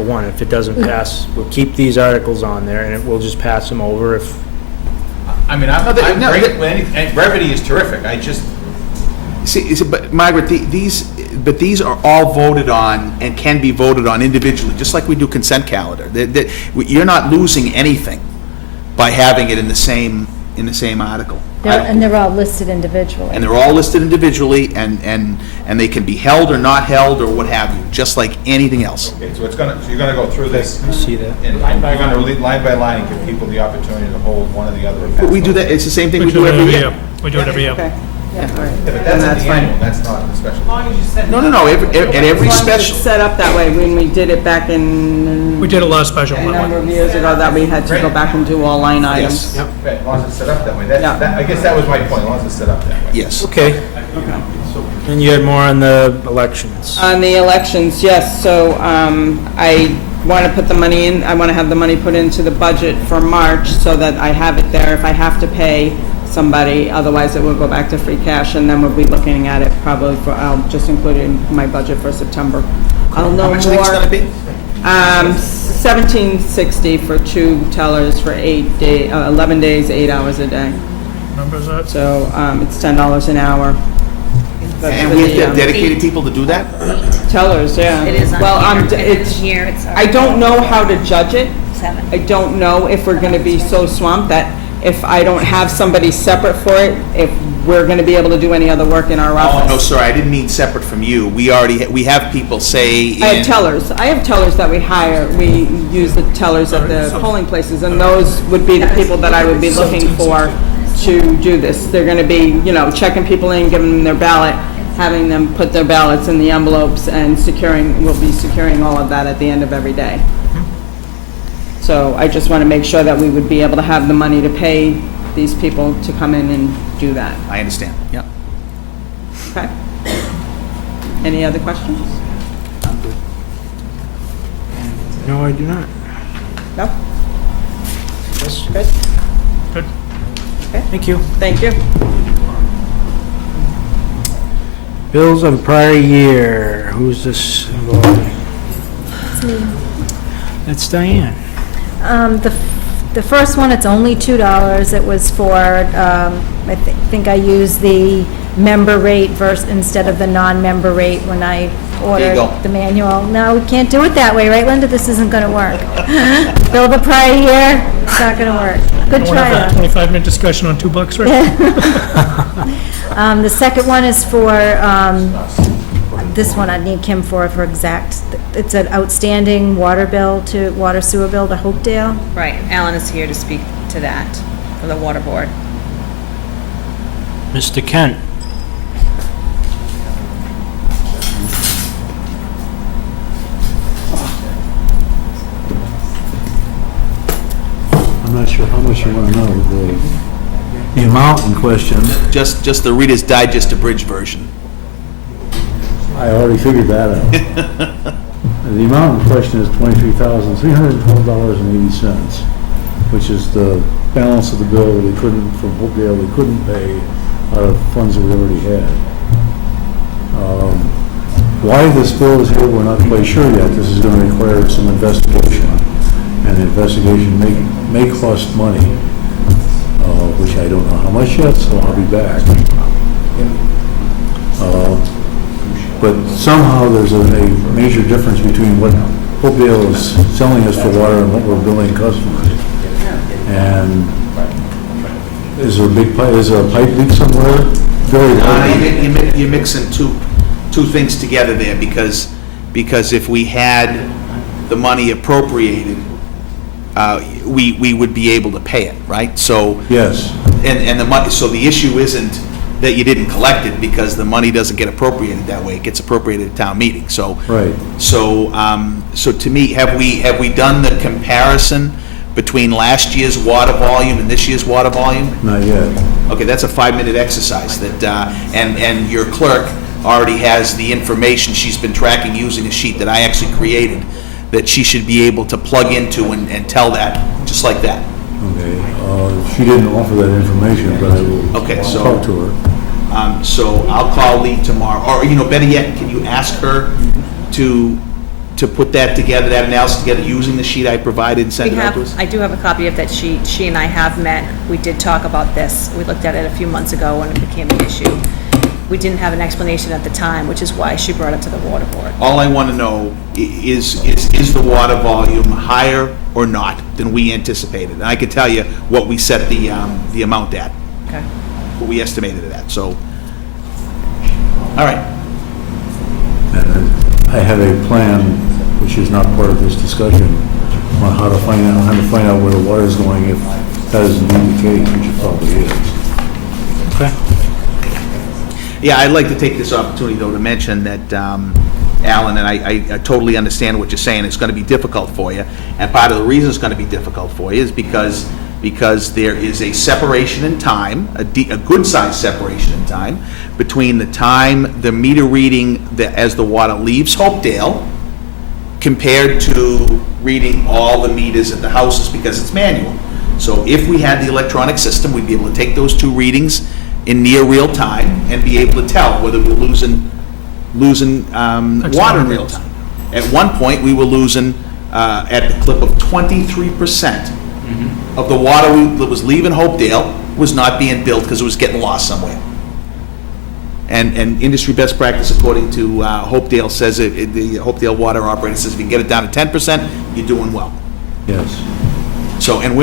one. If it doesn't pass, we'll keep these articles on there, and we'll just pass them over if... I mean, I'm great with anything, brevity is terrific, I just... See, but Margaret, these are all voted on and can be voted on individually, just like we do consent calendar. You're not losing anything by having it in the same article. And they're all listed individually. And they're all listed individually, and they can be held or not held or what have you, just like anything else. Okay, so you're gonna go through this. You see that? And you're gonna line by line and give people the opportunity to hold one or the other. But we do that, it's the same thing we do every year. We do it every year. Okay, yeah, all right. Yeah, but And that's in the fine. annual, that's not the special. No, at every As long as special. it's set up that way, when we did it back in We did a last special a one. number of years ago, that we had to go back and do all line items. Yes, Right, as long as it's set up that way. Yeah. I guess that was my point, as long as it's set up that way. yes. Okay. And you had more on the elections. On the elections, yes, so I want to put the money in, I want to have the money put into the budget for March so that I have it there if I have to pay somebody, otherwise it will go back to free cash, and then we'll be looking at it probably for, I'll just include it in my budget for September. I'll know How much do you think it's more. gonna be? $17.60 for 2 tellers for 11 days, 8 hours a day. Remember that? So it's $10 an hour. That's And for we the, have dedicated people to do that? tellers, yeah. It is on Well, here. it's, Here, it's I don't know how to judge it. 7. I don't know if we're gonna be so swamped that if I don't have somebody separate for it, if we're gonna be able to do any other work in our Oh, no, office. sorry, I didn't mean separate from you. We have people say I have in, tellers. I have tellers that we hire. We use the tellers at the polling places, and those would be the people that I would be looking for to do this. They're gonna be, checking people in, giving them their ballot, having them put their ballots in the envelopes, and we'll be securing all of that at the end of every day. So I just want to make sure that we would be able to have the money to pay these people to come in and do that. I understand, yeah. Okay? Any other questions? No, I do not. No? Yes. Good? Good. Thank you. Thank you. Bills of prior year. Who's this involving? It's me. That's Diane. The first one, it's only $2. It was for, I think I used the member rate instead of the non-member rate when I ordered go. the manual. No, we can't do it that way, right, Linda? This isn't gonna work. Bill of a prior year, it's not gonna work. Good We'll try have though. a 25-minute discussion on $2, right? The second one is for, this one I need Kim for exact, it's an outstanding water sewer bill to Hopedale. Right, Alan is here to speak to that for the water board. Mr. Kent. I'm not sure how much you want to know. The amount in question, Just the Reader's Digest abridged version. I already figured that out. The amount in question is $23,312.80, which is the balance of the bill we couldn't, from Hopedale, we couldn't pay out of funds that we already had. Why this bill is here, we're not quite sure yet. This is going to require some investigation, and the investigation may cost money, which I don't know how much yet, so I'll be back. But somehow there's a major difference between what Hopedale is selling us for water and what we're billing customers. And is there a pipe leak somewhere? Very likely. You're mixing two things together there, because if we had the money appropriated, we would be able to pay it, right? So. Yes. And the money, so the issue isn't that you didn't collect it, because the money doesn't get appropriated that way. It gets appropriated at town meeting, so. Right. So to me, have we done the comparison between last year's water volume and this year's water volume? Not yet. Okay, that's a 5-minute exercise that, and your clerk already has the information she's been tracking using a sheet that I actually created, that she should be able to plug into and tell that, just like that. Okay. She didn't offer that information, but I will Okay, so- talk to her. So I'll call Lee tomorrow, or, better yet, can you ask her to to put that together, that analysis together, using the sheet I provided and We sent it out to us? have, I do have a copy of that sheet. She and I have met. We did talk about this. We looked at it a few months ago when it became an issue. We didn't have an explanation at the time, which is why she brought it to the water board. All I want to know is the water volume higher or not than we anticipated? And I can tell you what we set the amount at, Okay. what we estimated it at, so. All right, And I have a plan, which is not part of this discussion, on how to find out where the water is going if that is indeed the case, which it probably is. Okay. yeah, I'd like to take this opportunity, though, to mention that, Alan, and I totally understand what you're saying, it's going to be difficult for you, and part of the reason it's going to be difficult for you is because there is a separation in time, a good-sized separation in time, between the time the meter reading as the water leaves Hopedale compared to reading all the meters at the houses, because it's manual. So if we had the electronic system, we'd be able to take those two readings in near real time and be able to tell whether we're losing water in real time. At one point, we were losing, at the clip of 23% of the water that was leaving Hopedale was not being billed because it was getting lost somewhere. And industry best practice, according to Hopedale, says, the Hopedale water operator says, if you can get it down to 10%, you're doing well. Yes. So, and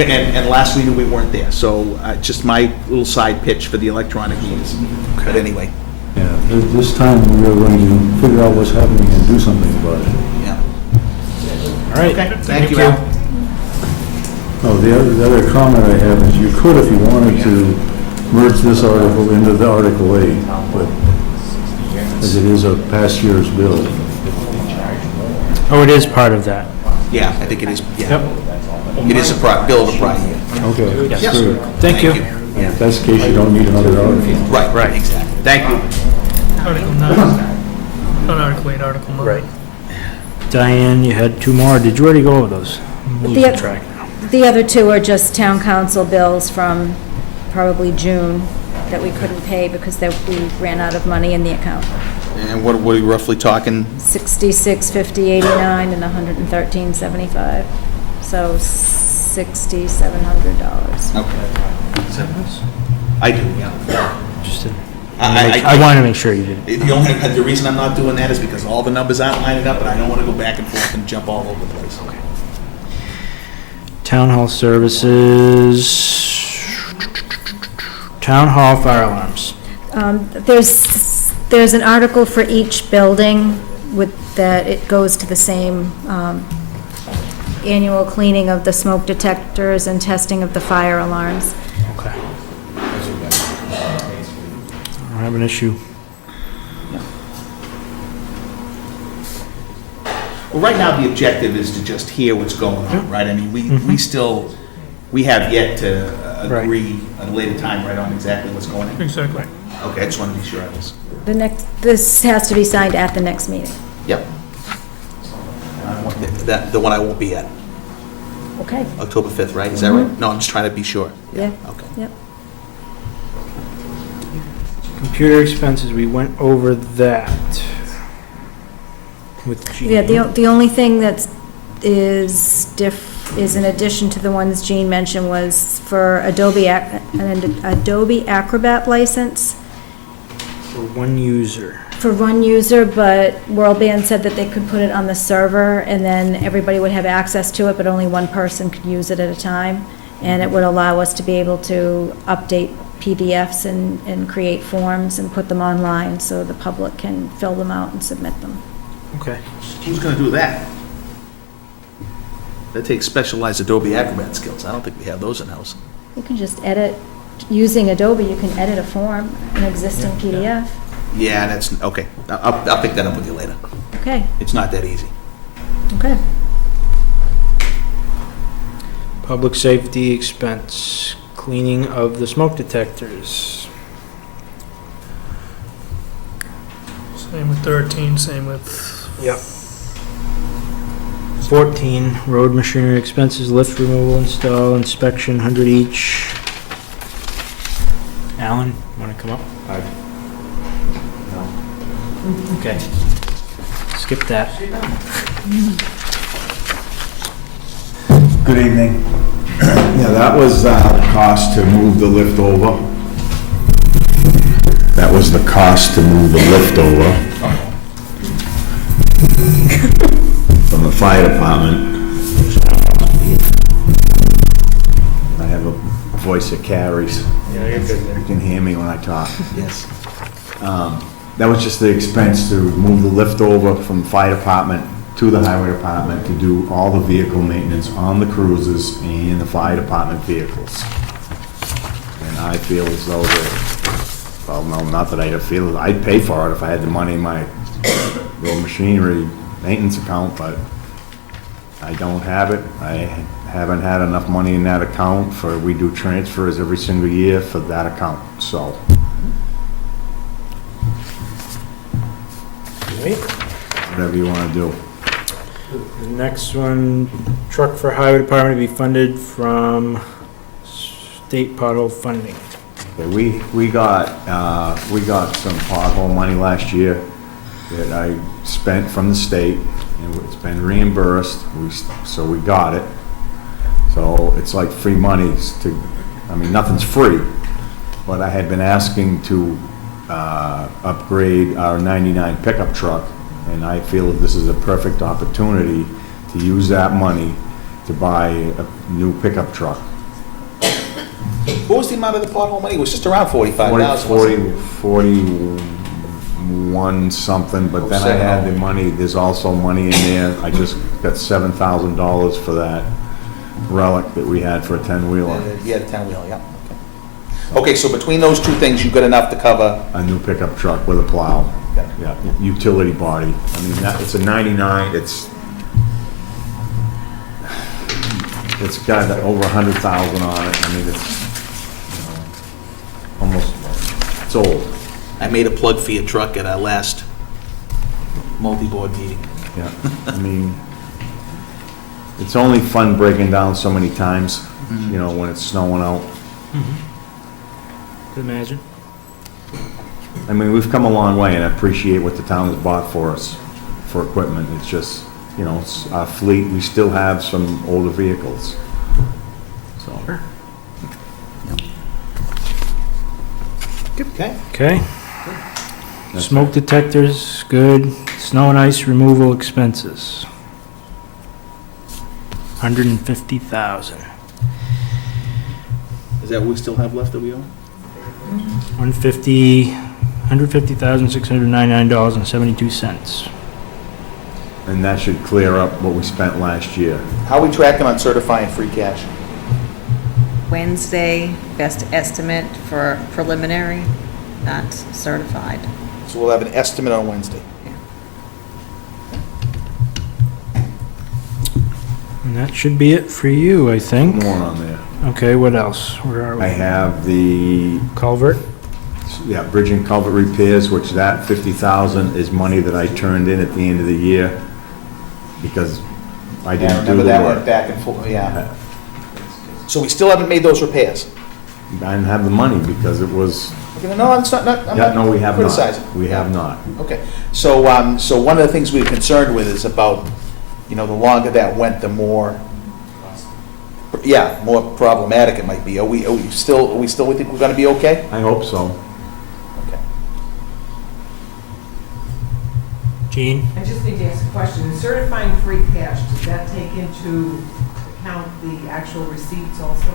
last we knew we weren't there. So just my little side pitch for the electronic meters. But anyway, Yeah, this time we are going to figure out what's happening and do something about it. yeah. All right. Okay, thank you, Al. Oh, the other comment I have is you could, if you wanted to, merge this article into the Article 8, but as it is a past year's bill. Oh, it is part of that. Yeah, I think it is, yeah. Yep. It is a bill of the prior year. Okay. Yes. Good. Thank you. If that's the case, you don't need another article. Right, exactly. Thank you. Article 9. Not Article 8, Article 9. Right. Diane, you had two more. Did you already go over those? I'm losing track now. The other two are just town council bills from probably June that we couldn't pay because we ran out of money in the account. And what are we roughly talking? 66.50.89 and 113.75. So $6,700. Okay. I do, yeah. Just didn't. I I wanted to make sure you did. The reason I'm not doing that is because all the numbers aren't lining up, and I don't want to go back and forth and jump all over the place. Okay. Town hall services. Town hall fire alarms. There's an article for each building with that it goes to the same annual cleaning of the smoke detectors and testing of the fire alarms. Okay. I don't have an issue. Well, right now, the objective is to just hear what's going on, right? I mean, we have yet to agree at a later time, right, on exactly what's going on. Exactly. Okay, I just want to be sure of this. This has to be signed at the next meeting. Yep. The one I won't be at, Okay. October 5th, right? Is that right? No, I'm just trying to be sure. Yeah. Okay. Yep. Computer expenses, we went over that with Jean. Yeah, the only thing is in addition to the ones Jean mentioned was for an Adobe Acrobat license For one user. for one user, but World Band said that they could put it on the server and then everybody would have access to it, but only one person could use it at a time. And it would allow us to be able to update PDFs and create forms and put them online so the public can fill them out and submit them. Okay. Who's going to do that? That takes specialized Adobe Acrobat skills. I don't think we have those in-house. You can just edit, using Adobe, you can edit a form, an existing PDF. Yeah, that's, okay. I'll pick that up with you later. Okay, It's not that easy. okay. Public safety expense, cleaning of the smoke detectors. Same with 13, same with... Yep. 14, road machinery expenses, lift removal, install, inspection, 100 each. Alan, want to come up? Okay. skip that. Good evening. Yeah, that was the cost to move the lift over. That was the cost to move the lift over from the fire department. I have a voice that carries. Yeah, you're good there. You can hear me when I talk. Yes. That was just the expense to move the lift over from the fire department to the highway department to do all the vehicle maintenance on the cruisers and the fire department vehicles. And I feel as though that, well, no, not that I feel, I'd pay for it if I had the money in my road machinery maintenance account, but I don't have it. I haven't had enough money in that account for, we do transfers every single year for that account, so. Whatever you want to do. The next one, truck for highway department to be funded from state pothole funding. Okay, we got some pothole money last year that I spent from the state, and it's been reimbursed, so we got it. So it's like free money to, I mean, nothing's free, but I had been asking to upgrade our 99 pickup truck, and I feel that this is a perfect opportunity to use that money to buy a new pickup truck. What was the amount of the pothole money? It was just around 45,000, wasn't it? 41 something, but then I had the money, there's also money in there. I just got $7,000 for that relic that we had for a 10-wheeler. Yeah, the 10-wheeler, yeah. Okay, so between those two things, you got enough to cover? A new pickup truck with a plow. Okay. Yeah, utility body. I mean, it's a 99, it's got over 100,000 on it. I mean, it's, you know, almost, it's old. I made a plug for your truck at our last multi-board meeting. Yeah, I mean, it's only fun breaking down so many times, you know, when it's snowing out. Could imagine. I mean, we've come a long way, and I appreciate what the town has bought for us, for equipment. It's just, you know, it's our fleet, we still have some older vehicles, so. Okay. Okay. Smoke detectors, good. Snow and ice removal expenses. 150,000. Is that what we still have left that we own? $150,699.72. And that should clear up what we spent last year. How are we tracking on certifying free cash? Wednesday, best estimate for preliminary, not certified. So we'll have an estimate on Wednesday. And that should be it for you, I think. More on there. Okay, what else? Where are we? I have the, Culvert? yeah, bridge and culvert repairs, which that 50,000 is money that I turned in at the end of the year because I Yeah, didn't do remember the that went work. back and forth, yeah. So we still haven't made those repairs? I didn't have the money because it was, Okay, no, it's not, I'm yeah, no, we not have criticizing. not. We have not. Okay, so, so one of the things we're concerned with is about, you know, the longer that went, the more, yeah, more problematic it might be. Are we still, we think we're gonna be okay? I hope so. Okay. Gene? I just need to ask a question. In certifying free cash, does that take into account the actual receipts also?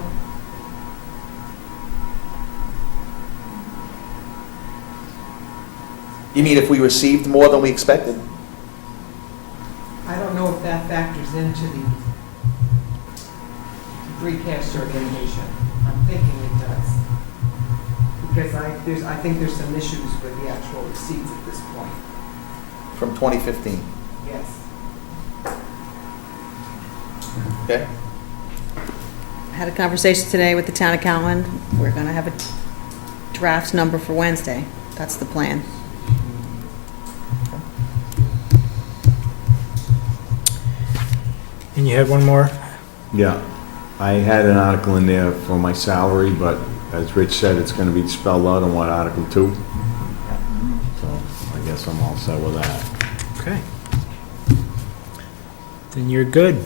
You mean if we received more than we expected? I don't know if that factors into the free cash certification. I'm thinking it does. Because I think there's some issues with the actual receipts at this point. From 2015, Yes. okay? I had a conversation today with the town accountant. We're gonna have a draft number for Wednesday. That's the plan. And you had one more? Yeah. I had an article in there for my salary, but as Rich said, it's gonna be spelled out on what Article 2. So I guess I'm all set with that. Okay. Then you're good.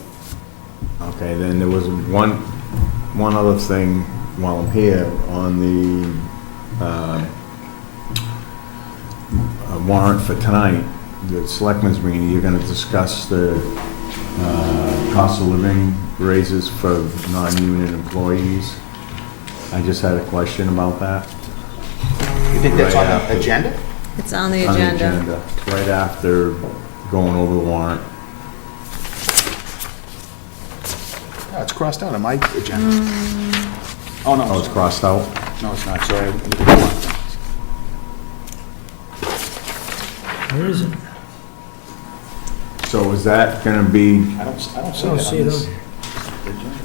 Okay, then there was one other thing while I'm here on the warrant for tonight, the selectmen's meeting, you're gonna discuss the cost of living raises for non-union employees. I just had a question about that. You think that's on Right the after- agenda? It's on the On the agenda. Right after going over the warrant. No, it's crossed out on my agenda. Oh, no. Oh, it's crossed out? No, it's not, sorry. Where is it? So is that gonna be, I don't see I don't that see on it this on agenda.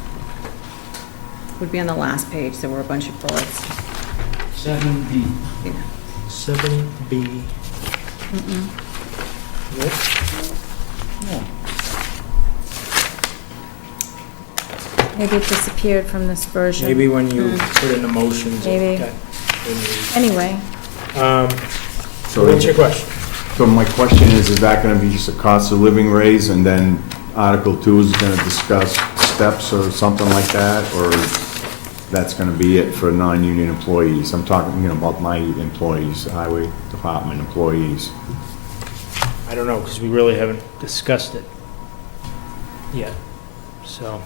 Would be on the last page, there were a bunch of bullets. 7B. 7B. Nope. Maybe it disappeared from this version. Maybe when you put in the motions. it Maybe. got removed. Anyway, so What's your question? So my question is that gonna be just a cost of living raise, and then Article 2 is gonna discuss steps or something like that, or that's gonna be it for non-union employees? I'm talking, about my employees, highway department employees. I don't know, because we really haven't discussed it yet, so.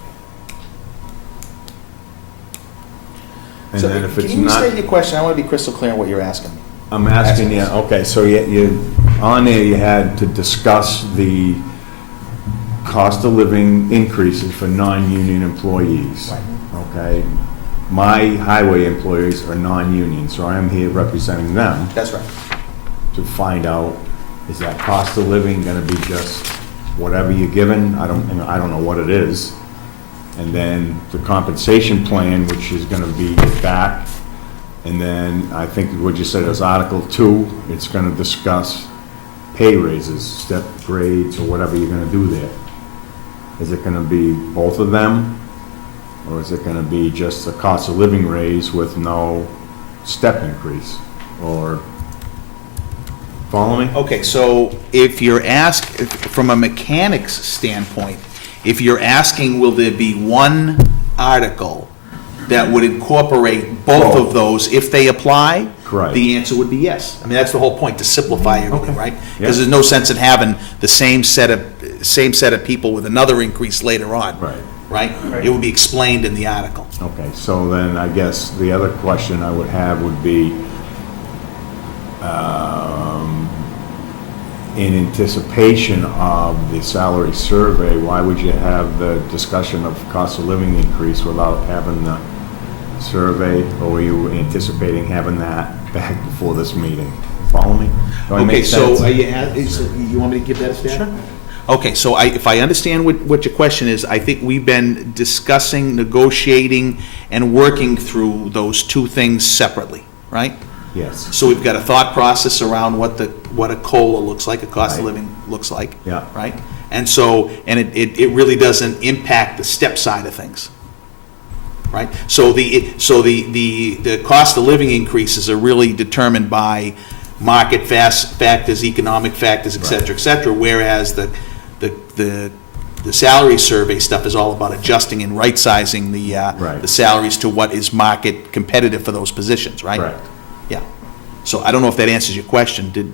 And So, then if it's can you not, state your question? I want to be crystal clear on what you're asking me. I'm asking you, okay, so on there you had to discuss the cost of living increases for non-union employees. Okay? My highway employees are non-union, so I am here representing them That's right. to find out, is that cost of living gonna be just whatever you're given? I don't know what it is. And then the compensation plan, which is gonna be back. And then I think what you said is Article 2, it's gonna discuss pay raises, step grades, or whatever you're gonna do there. Is it gonna be both of them? Or is it gonna be just a cost of living raise with no step increase? Or, follow me? Okay, so if you're from a mechanics standpoint, if you're asking, will there be one article that would incorporate both of those if they apply? Correct. The answer would be yes. I mean, that's the whole point, to simplify everything, Okay. right? Yeah. Because there's no sense in having the same set of people with another increase later on. Right. Right? It would be explained in the article. Okay, so then I guess the other question I would have would be, in anticipation of the salary survey, why would you have the discussion of cost of living increase without having the survey? Or were you anticipating having that back before this meeting? Follow me? Do I Okay, make so sense? you want me to give that a stab? Sure. Okay, so if I understand what your question is, I think we've been discussing, negotiating, and working through those two things separately, right? Yes, So we've got a thought process around what a COLA looks like, a cost of Right. living looks like. Yeah. Right? And so, and it really doesn't impact the step side of things. Right? So the cost of living increases are really determined by market factors, economic factors, et cetera, whereas the salary survey stuff is all about adjusting and right-sizing Right. the salaries to what is market competitive for those positions, right? correct. Yeah. So I don't know if that answers your question.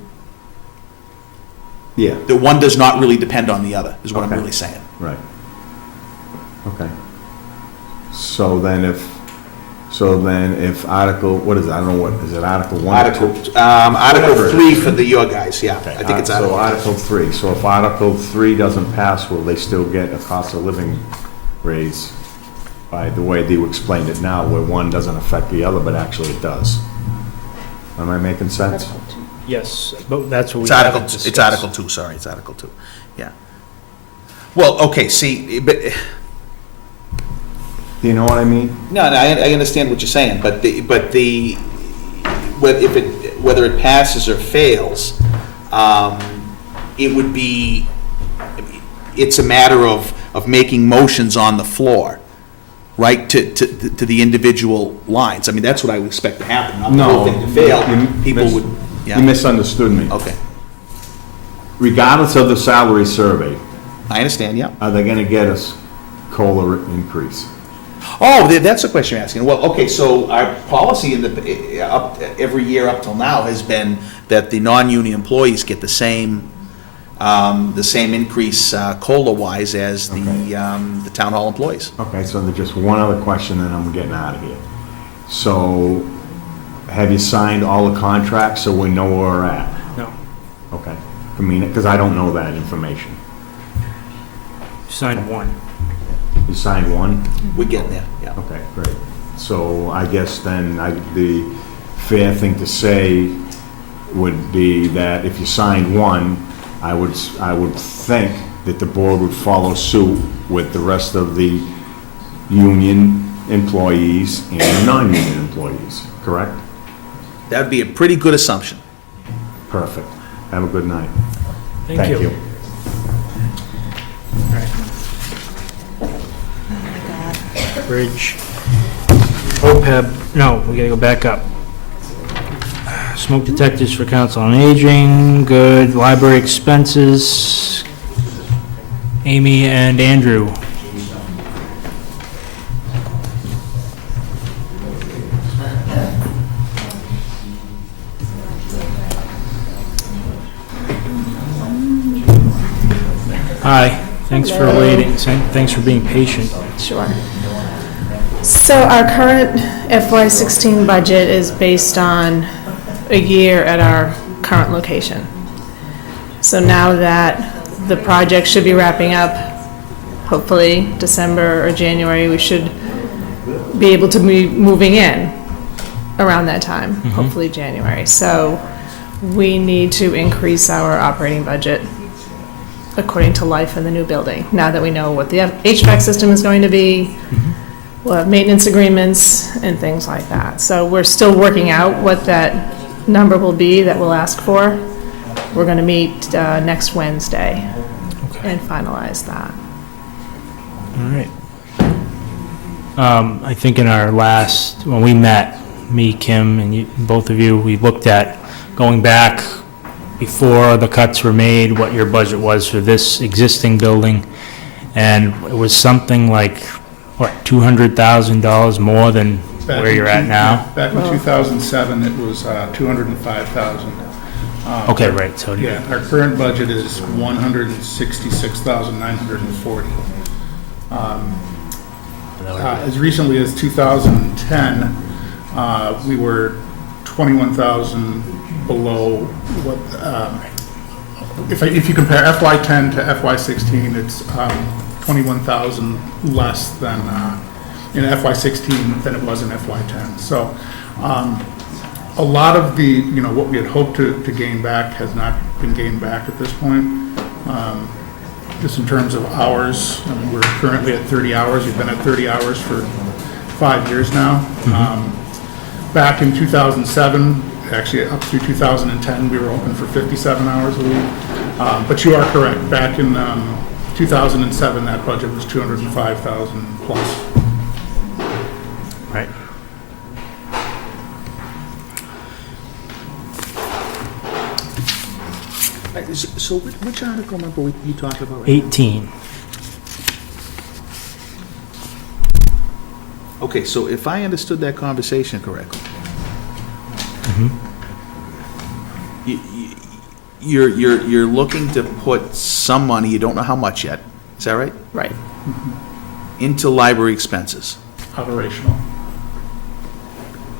Yeah, The one does not really depend on the other, is what I'm Okay. really saying. right. Okay. So then if Article, what is it? I don't know, what, is it Article 1? or 2? Article Whatever. 3 for your guys, yeah. Okay, I think it's so Article. Article 3, so if Article 3 doesn't pass, will they still get a cost of living raise? By the way you explained it now, where one doesn't affect the other, but actually it does. Am I making sense? Yes, but that's what we It's Article, haven't discussed. it's Article 2, sorry, it's Article 2, yeah. Well, okay, see, but, Do you know what I mean? no, I understand what you're saying, but whether it passes or fails, it would be, it's a matter of making motions on the floor, right, to the individual lines. I mean, that's what I would expect to happen, not the whole thing to fail. People would, You yeah, misunderstood me. okay, Regardless of the salary survey, I understand, yeah. are they gonna get us COLA increase? Oh, that's the question you're asking. Well, okay, so our policy in every year up till now has been that the non-union employees get the same increase COLA-wise as the town hall employees. Okay, so there's just one other question, and I'm getting out of here. So, have you signed all the contracts so we know where we're at? No. Okay, I mean, because I don't know that information. Signed one. You signed one? We get there, yeah. Okay, great. So I guess then the fair thing to say would be that if you signed one, I would think that the board would follow suit with the rest of the union employees and non-union employees, correct? That would be a pretty good assumption. Perfect. Have a good night. Thank you. All right. Bridge. OPEB, no, we gotta go back up. Smoke detectors for council on aging, good. Library expenses. Amy and Andrew. Hi, thanks for waiting, thanks for being patient. Sure. So our current FY16 budget is based on a year at our current location. So now that the project should be wrapping up, hopefully December or January, we should be able to be moving in around that time, hopefully January. So we need to increase our operating budget according to life in the new building, now that we know what the HVAC system is going to be, we'll have maintenance agreements and things like that. So we're still working out what that number will be that we'll ask for. We're going to meet next Wednesday and finalize that. All right. I think in our last, when we met, me, Kim, and you, both of you, we looked at going back before the cuts were made, what your budget was for this existing building, and it was something like, what, $200,000 more than where you're at now? Back in 2007, it was 205,000. Okay, right, so. Yeah, our current budget is 166,940. As recently as 2010, we were 21,000 below what, if you compare FY10 to FY16, it's 21,000 less than in FY16 than it was in FY10. So a lot of the, what we had hoped to gain back has not been gained back at this point. Just in terms of hours, I mean, we're currently at 30 hours. We've been at 30 hours for 5 years now. Back in 2007, actually up through 2010, we were open for 57 hours a week. But you are correct. Back in 2007, that budget was 205,000 plus. Right. So which article number you talking about right 18. now? Okay, so if I understood that conversation correctly, you're looking to put some money, you don't know how much yet, is that right? Right. Into library expenses. Operational.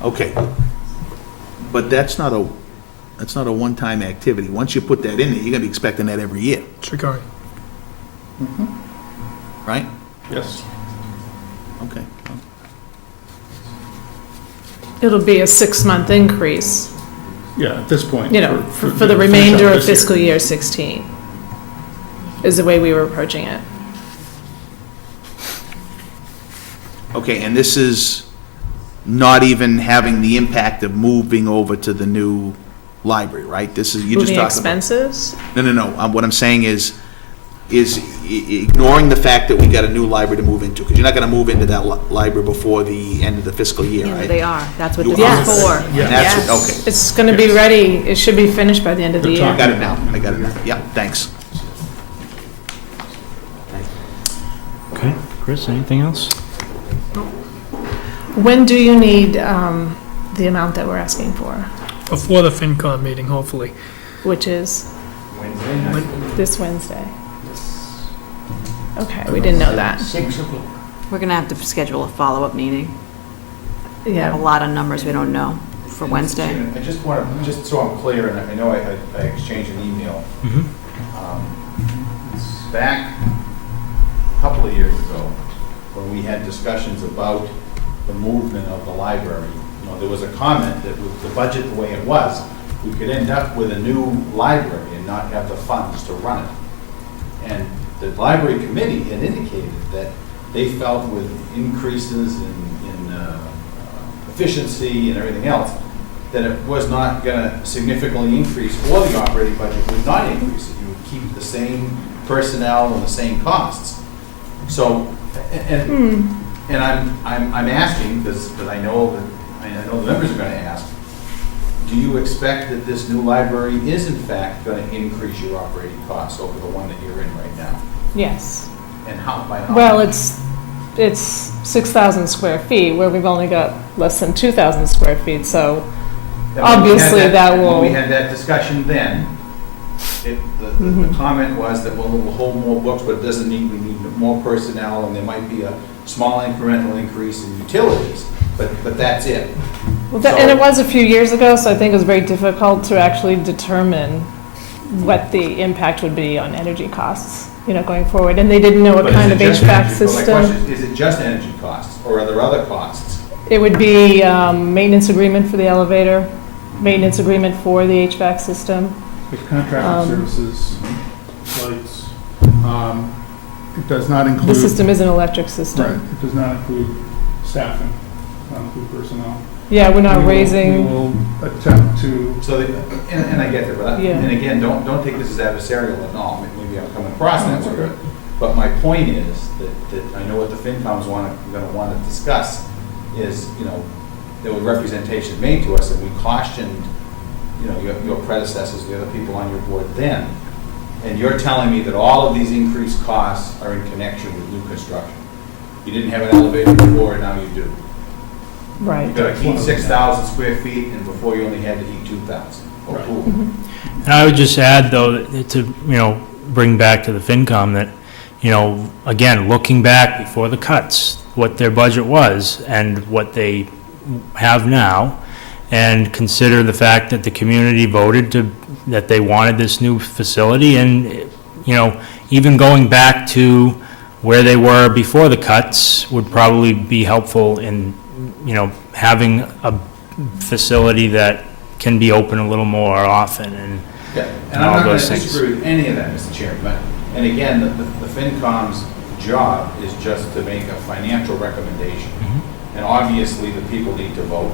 Okay. But that's not a one-time activity. Once you put that in there, you're gonna be expecting that every year, It's recurring. right? Yes. Okay. It'll be a 6-month increase, Yeah, at this point. for the remainder of fiscal year 16, is the way we were approaching it. Okay, and this is not even having the impact of moving over to the new library, right? This is, you just Moving talked about. expenses? No. What I'm saying is ignoring the fact that we got a new library to move into, because you're not gonna move into that library before the end of the fiscal year, Yeah, right? they are. That's what You this are. is for. And that's, okay. It's going to be ready, it should be finished by the end of the They're year. I got it now, yeah, thanks. Chris, anything else? When do you need the amount that we're asking for, Before the FinCom meeting, hopefully. which is Wednesday night. this Wednesday? Okay, we didn't know that. We're gonna have to schedule a follow-up meeting. We have a Yeah, lot of numbers we don't know for Wednesday. I just want to, just so I'm clear, and I know I exchanged an email. Back a couple of years ago, when we had discussions about the movement of the library, there was a comment that with the budget the way it was, we could end up with a new library and not have the funds to run it. And the library committee had indicated that they felt with increases in efficiency and everything else, that it was not going to significantly increase, or the operating budget would not increase it. You would keep the same personnel and the same costs. So, and I'm asking, because I know the members are going to ask, do you expect that this new library is in fact going to increase your operating costs over the one that you're in right now? yes. And how, by how? Well, it's 6,000 square feet, where we've only got less than 2,000 square feet, so And when we had obviously that will. When we had that discussion then, the comment was that, well, we'll hold more books, but it doesn't mean we need more personnel, and there might be a small incremental increase in utilities, but that's it. Well, and it was a few years ago, so I think it was very difficult to actually determine what the impact would be on energy costs, going forward. And they didn't know what But kind is of it just HVAC energy? So my question system. is it just energy costs, or are there other costs? It would be maintenance agreement for the elevator, maintenance agreement for the HVAC system. With contracted services, lights, it does not include. The system is an electric Right, system. it does not include staffing, not include personnel. Yeah, we're not We raising, will attempt to, So, and I get that, but, Yeah. and again, don't take this as adversarial at all, maybe I'm coming across that way, but my point is that I know what the FinComs gonna wanna discuss is, there were representations made to us, and we cautioned, your predecessors, the other people on your board then, and you're telling me that all of these increased costs are in connection with new construction. You didn't have an elevator before, and now you do. right. You gotta heat 6,000 square feet, and before you only had to heat 2,000, or Right. cool. And I would just add, though, to, bring back to the FinCom that, again, looking back before the cuts, what their budget was and what they have now, and consider the fact that the community voted that they wanted this new facility, and, even going back to where they were before the cuts would probably be helpful in, having a facility that can be open a little more often, and Yeah, and all I'm not going those to things. disagree with any of that, Mr. Chairman, but, and again, the FinCom's job is just to make a financial recommendation. And obviously, the people need to vote.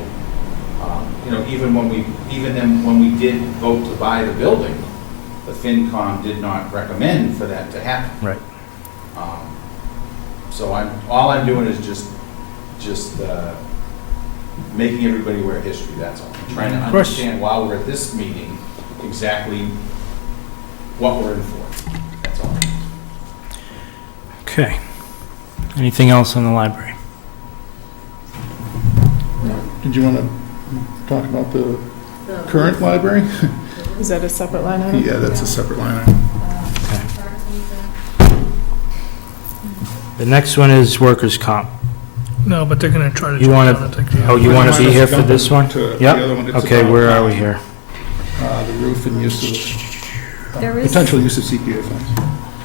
Even when we did vote to buy the building, the FinCom did not recommend for that to happen. Right. So all I'm doing is just making everybody aware of history, that's all. I'm trying to Of course. understand while we're at this meeting, exactly what we're in for, that's all. Okay. Anything else on the library? did you want to talk about the current library? Is that a separate line item? Yeah, that's a separate line item. The next one is workers' comp. No, but they're gonna try to. You jump wanna- on and take the- Oh, you want to be here for this one? To the Yep. other one, it's Okay, about, where are we here? The roof and use of, There is- potential use of CPA funds.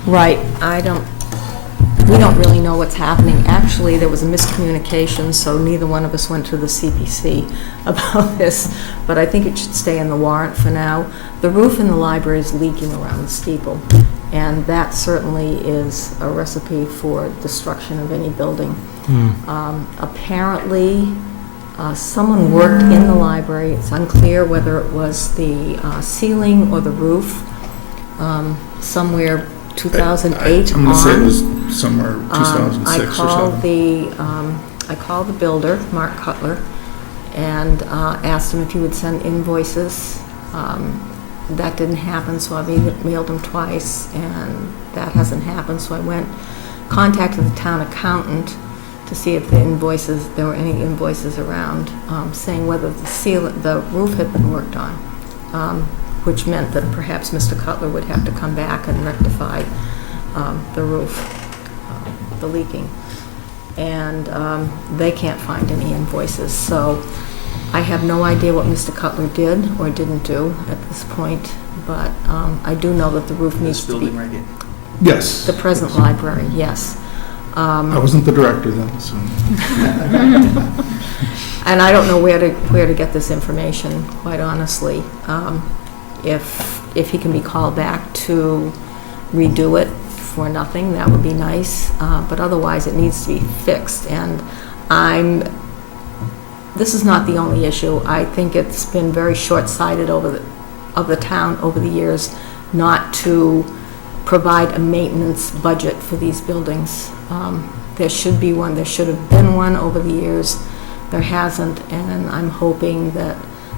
Right, we don't really know what's happening. Actually, there was a miscommunication, so neither one of us went to the CPC about this, but I think it should stay in the warrant for now. The roof in the library is leaking around the steeple, and that certainly is a recipe for destruction of any building. Apparently, someone worked in the library. It's unclear whether it was the ceiling or the roof, somewhere 2008 I'm going to say it on. was somewhere 2006 or 7. I called the builder, Mark Cutler, and asked him if he would send invoices. That didn't happen, so I mailed him twice, and that hasn't happened, so I contacted the town accountant to see if there were any invoices around, saying whether the roof had been worked on, which meant that perhaps Mr. Cutler would have to come back and rectify the roof, the leaking. And they can't find any invoices, so I have no idea what Mr. Cutler did or didn't do at this point, but I do know that the roof needs This to be... building right here. Yes. The present library, yes. I wasn't the director then, so. And I don't know where to get this information, quite honestly. If he can be called back to redo it for nothing, that would be nice, but otherwise it needs to be fixed. And this is not the only issue. I think it's been very short-sighted of the town over the years not to provide a maintenance budget for these buildings. There should be one, there should have been one over the years. There hasn't, and I'm hoping that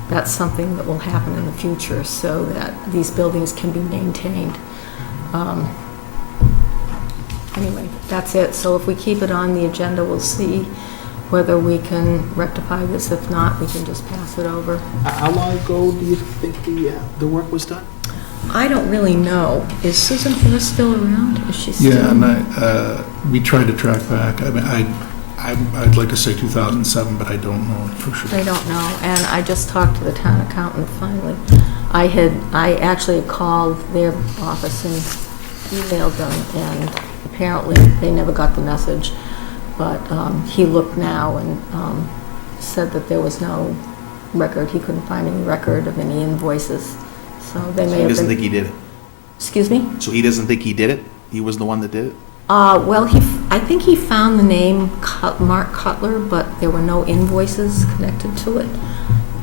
that's something that will happen in the future so that these buildings can be maintained. Anyway, that's it. So if we keep it on the agenda, we'll see whether we can rectify this. If not, we can just pass it over. How long ago do you think the work was done? I don't really know. Is Susan Hurst still around? Is she still? Yeah, and we tried to track back. I mean, I'd like to say 2007, but I don't know for sure. I don't know, and I just talked to the town accountant finally. I actually called their office and emailed them, and apparently they never got the message. But he looked now and said that there was no record. He couldn't find any record of any invoices. So they may have been... He doesn't think he did it? Excuse me? So he doesn't think he did it? He was the one that did it? Well, I think he found the name Mark Cutler, but there were no invoices connected to it.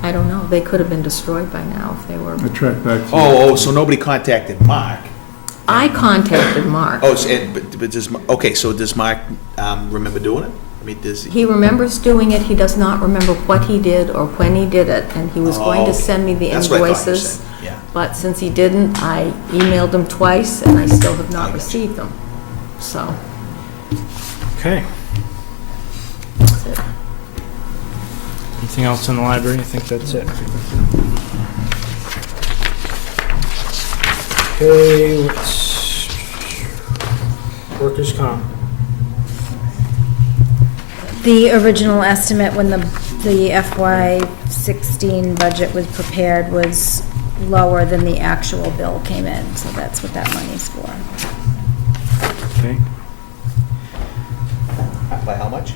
I don't know. They could have been destroyed by now if they were... I tracked back. So nobody contacted Mark? I contacted Mark. Oh, but does, okay, so does Mark remember doing it? I mean, does he? He remembers doing it. He does not remember what he did or when he did it, and he was going to send me the That's what I thought you invoices. said, yeah. But since he didn't, I emailed him twice, and I still have not received them. So, Okay. that's it. Anything else in the library? I think that's it. Okay, let's... Workers' comp. The original estimate when the FY16 budget was prepared was lower than the actual bill came in, so that's what that money's for. Okay. By how much?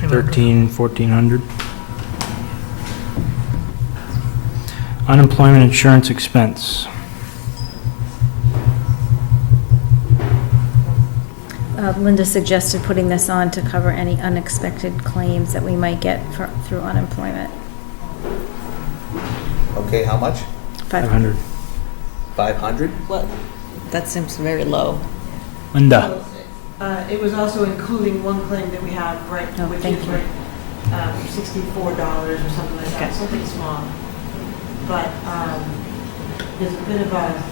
1,400. Unemployment insurance expense. Linda suggested putting this on to cover any unexpected claims that we might get through unemployment. Okay, how much? 500. 500? Well, that seems very low. Linda. It was also including one claim that we have, right, Oh, which thank is you. like $64 or something like that, something small. But there's a bit of a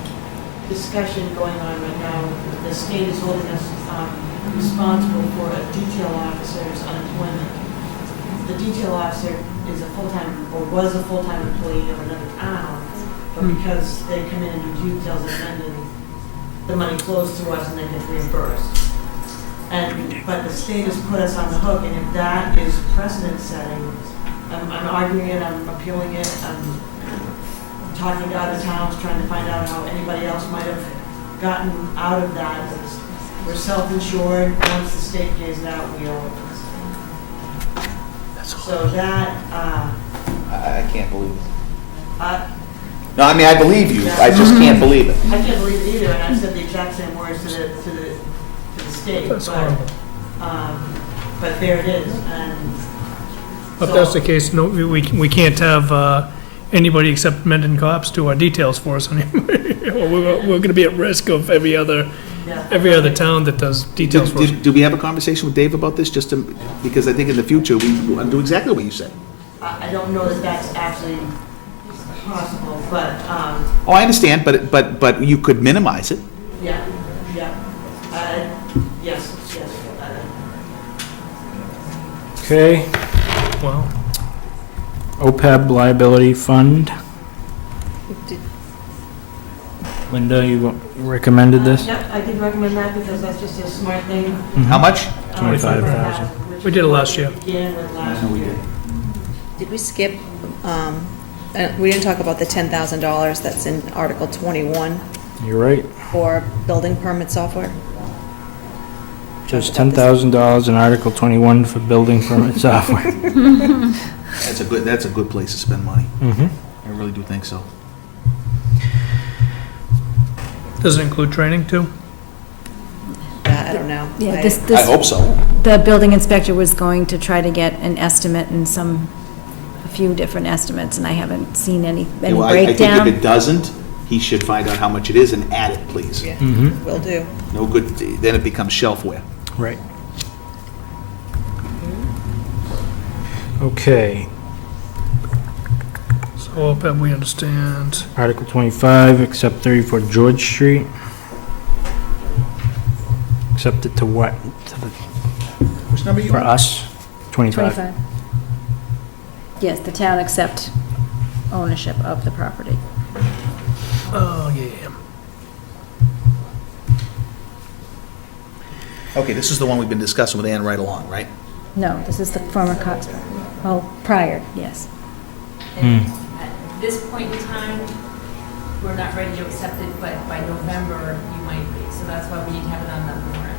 discussion going on right now. The state is holding us responsible for a detail officer's unemployment. The detail officer is a full-time, or was a full-time employee of another town, but because they come in and do details at Mendon, the money flows to us and then gets reimbursed. But the state has put us on the hook, and if that is precedent setting, I'm arguing it, I'm appealing it, I'm talking to other towns, trying to find out how anybody else might have gotten out of that. We're self-insured, once the state pays it out, we owe it to the state. So that, I can't believe it. I No, I mean, I believe you, I just can't believe it. can't believe it either, and I've said the exact same words to the state, That's horrible. but there it is, and. If that's the case, no, we can't have anybody except Mendon cops do our details for us anymore. We're gonna be at risk of every other town that does details for us. Did we have a conversation with Dave about this, just to, because I think in the future, we want to do exactly what you said. I don't know that that's actually possible, but, Oh, I understand, but you could minimize it. yeah, yes, yes. Okay, Well, OPEB liability fund. Linda, you recommended this? Yep, I did recommend that because that's just a smart thing. How much? 25,000. We did it last year. Began with last we year. did. Did we skip, we didn't talk about the $10,000 that's in Article 21 You're right. for building permit software? Just $10,000 in Article 21 for building permit software. That's a good place to spend money. Mm-hmm. I really do think so. Does it include training too? I don't know. Yeah, I- this, I hope so. the building inspector was going to try to get an estimate and a few different estimates, and I haven't seen any Well, I think if breakdown. it doesn't, he should find out how much it is and add it, please. Yeah, Mm-hmm. will do. No good, then it becomes shelfware. Right. Okay, So OPEB, we understand. Article 25, accept 34 George Street. Accept it to what? To the, Which number you for on? us? 25. 25. Yes, the town accept ownership of the property. Oh, yeah. Okay, this is the one we've been discussing with Ann right along, right? No, this is the former Cox property. Oh, prior, yes. Hmm. At this point in time, we're not ready to accept it, but by November, you might be. So that's why we need to have it on the warrant.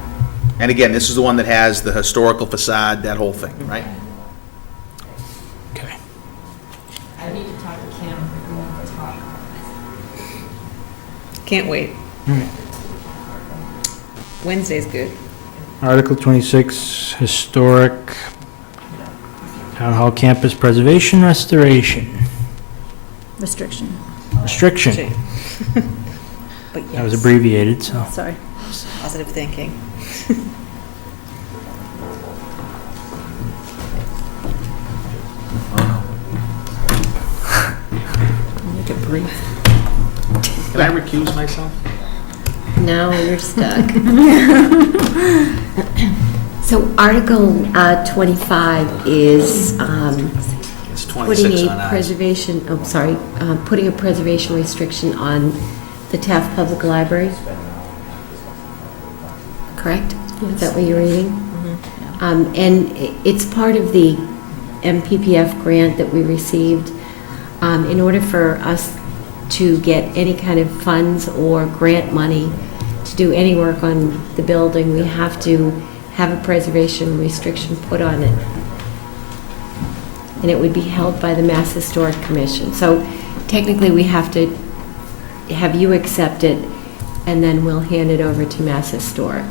And again, this is the one that has the historical facade, that whole thing, right? Okay. I need to talk to Kim and we'll talk. Can't wait. Alright. Wednesday's good. Article 26, historic town hall campus preservation restoration. Restriction, Restriction. But That was yes, abbreviated, so. sorry. positive thinking. Make it brief. Can I recuse myself? No, you're stuck. So Article 25 is It's putting 26 a on ours. preservation, oh, sorry, putting a preservation restriction on the Taft Public Library. Correct? Is that what you're reading? And it's part of the MPPF grant that we received. In order for us to get any kind of funds or grant money to do any work on the building, we have to have a preservation restriction put on it. And it would be held by the Mass Historic Commission. So technically, we have to have you accept it, and then we'll hand it over to Mass Historic.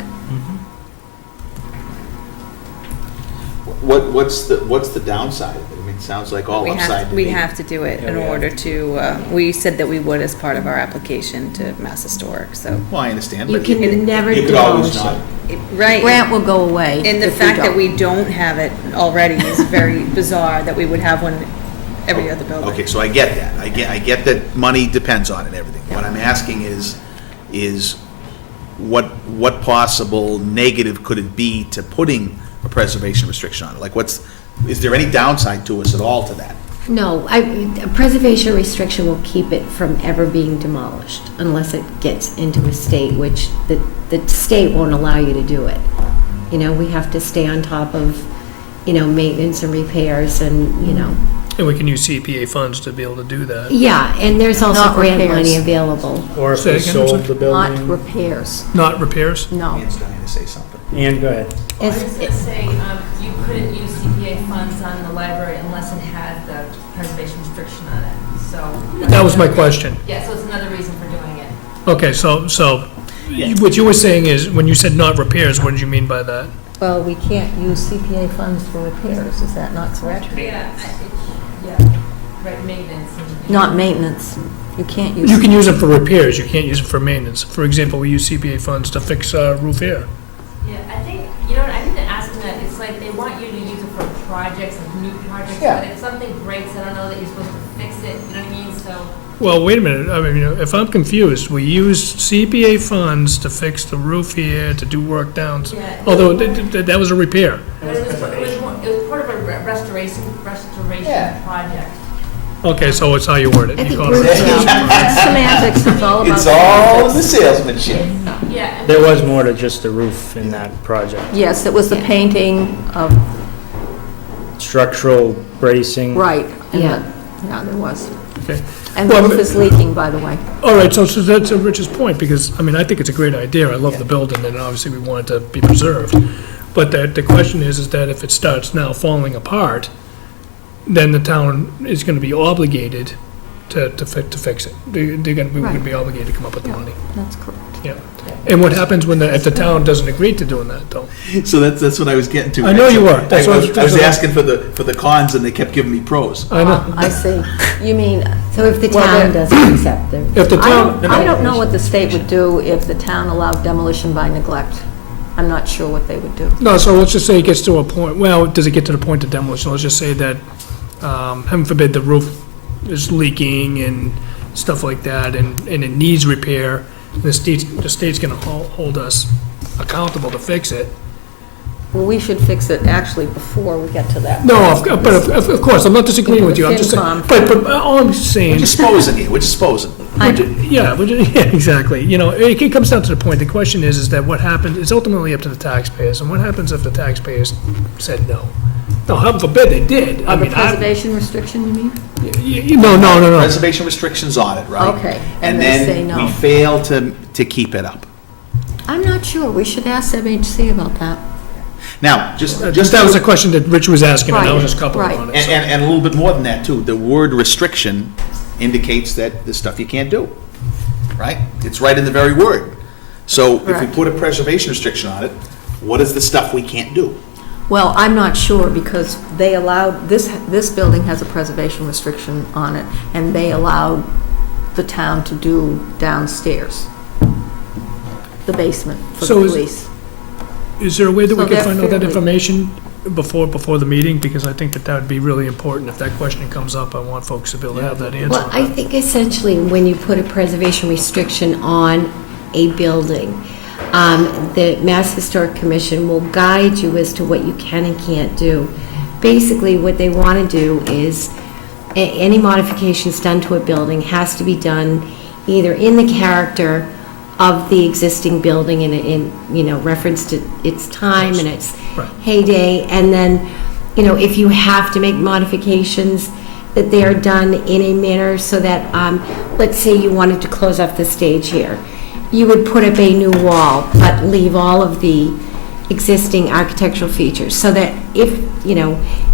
What's the downside of it? I mean, it sounds like all upside to me. We have to do it in order to, we said that we would as part of our application to Mass Historic, so. Well, I understand, You but can never you could always demolish not. it. Right. Grant will go away. And the if we fact that don't. we don't have it already is very bizarre, that we would have one every other building. Okay, so I get that. I get that money depends on it and everything. What I'm asking is what possible negative could it be to putting a preservation restriction on it? Like is there any downside to us at all to that? No, a preservation restriction will keep it from ever being demolished unless it gets into a state, which the state won't allow you to do it. You know, we have to stay on top of, maintenance and repairs and, And we can use CPA funds to be able to do that. yeah, and there's also Not grant repairs. money available. Or if Say we again, sold sorry? the Not building. repairs, Not repairs? no. Ann's dying to say something. And go ahead. I was gonna say, you couldn't use CPA funds on the library unless it had the preservation restriction on it, so. That was my question. Yeah, so it's another reason for doing it. Okay, so what you were saying is, when you said not repairs, what did you mean by that? Well, we can't use CPA funds for repairs, is that not correct? Yeah, yeah, right, maintenance and. Not maintenance. You can't use. You can use it for repairs, you can't use it for maintenance. For example, we use CPA funds to fix roof here. Yeah, I think, you know what, I need to ask them that, it's like they want you to use it for projects, like new projects, but if something breaks, I don't know that you're supposed to fix it, you know what I mean, so. Well, wait a minute, I mean, if I'm confused, we use CPA funds to fix the roof here, to do work down, Yeah. although that was a repair. But it was part of a restoration Yeah. project. Okay, so it's how you word it. I You think call we're, it- semantics, it's all about It's all in the semantics. salesmanship. Yeah. and- There was more to just the roof in that project. Yes, it was the painting of, Structural bracing. right. and Yeah. Yeah, there was. Okay. And the Well, roof is leaking, by the way. All right, so that's Rich's point, because, I mean, I think it's a great idea. I love the building, and obviously we want it to be preserved. But the question is that if it starts now falling apart, then the town is gonna be obligated to fix it. We're gonna be obligated to come up with the money. That's correct. Yeah. And what happens if the town doesn't agree to doing that, though? So that's what I was getting to. I know you were. That's I what was asking for the cons, and they kept giving me pros. I know. I see. You mean, So if the Well, town there- doesn't accept it? If the town, I don't know what the state would do if the town allowed demolition by neglect. I'm not sure what they would do. no, so let's just say it gets to a point, well, does it get to the point of demolition? Let's just say that, heaven forbid, the roof is leaking and stuff like that, and it needs repair. The state's gonna hold us accountable to fix it. Well, we should fix it actually before we get to that. No, of course, I'm not disagreeing with you, I'm just saying, FinCom. but all I'm saying. We're disposing here, we're disposing. Yeah, exactly. You know, it comes down to the point. The question is that what happens, it's ultimately up to the taxpayers, and what happens if the taxpayers said no? No, heaven forbid they did. I The mean, preservation restriction, you mean? no. Preservation restrictions on it, right? Okay, And and they say then no. we fail to keep it up. I'm not sure. We should ask MHC about that. Now, just That was a question that Rich was asking, and I was Right, just coupling right. on it. so. And a little bit more than that, too. The word restriction indicates that there's stuff you can't do, right? It's right in the very word. So if we Correct. put a preservation restriction on it, what is the stuff we can't do? Well, I'm not sure because they allowed, this building has a preservation restriction on it, and they allowed the town to do downstairs, the basement for the So is- police. Is there a way that we So can they're find out that fairly- information before the meeting? Because I think that would be really important. If that question comes up, I want folks to be able to have that answer. Well, I think essentially when you put a preservation restriction on a building, the Mass Historic Commission will guide you as to what you can and can't do. Basically, what they want to do is, any modifications done to a building has to be done either in the character of the existing building in reference to its time and its Right. heyday, and then, if you have to make modifications, that they are done in a manner so that, let's say you wanted to close off the stage here. You would put up a new wall, but leave all of the existing architectural features, so that if,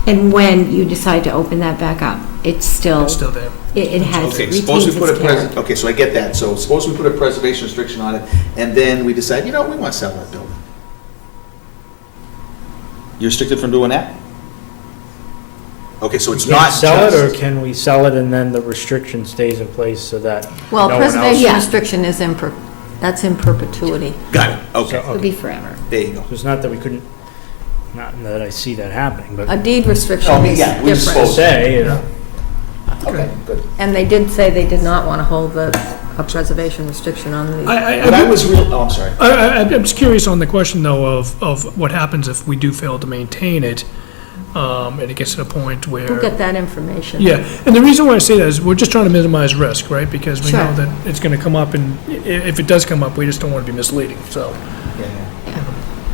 and when you decide to open that back up, it's still, It's still there. it has, Okay, retains suppose we put a its character. okay, so I get that. So suppose we put a preservation restriction on it, and then we decide, we want to sell that building. You're restricted from doing that? Okay, so it's Can't not sell it, or just- can we sell it and then the restriction stays in place so that Well, no one else? preservation restriction is that's in perpetuity. Got it, okay, It'll be forever. there you go. So it's not that we couldn't, not that I see that happening, but A deed restriction Oh, is yeah, we different. dispose- say, Okay, good. And they did say they did not want to hold a preservation restriction on the, But I was I'm sorry. I'm just curious on the question, though, of what happens if we do fail to maintain it, and it gets to the point where. we'll get that information. Yeah, and the reason why I say that is we're just trying to minimize risk, right? Because we know Sure. that it's gonna come up, and if it does come up, we just don't want to be misleading, so.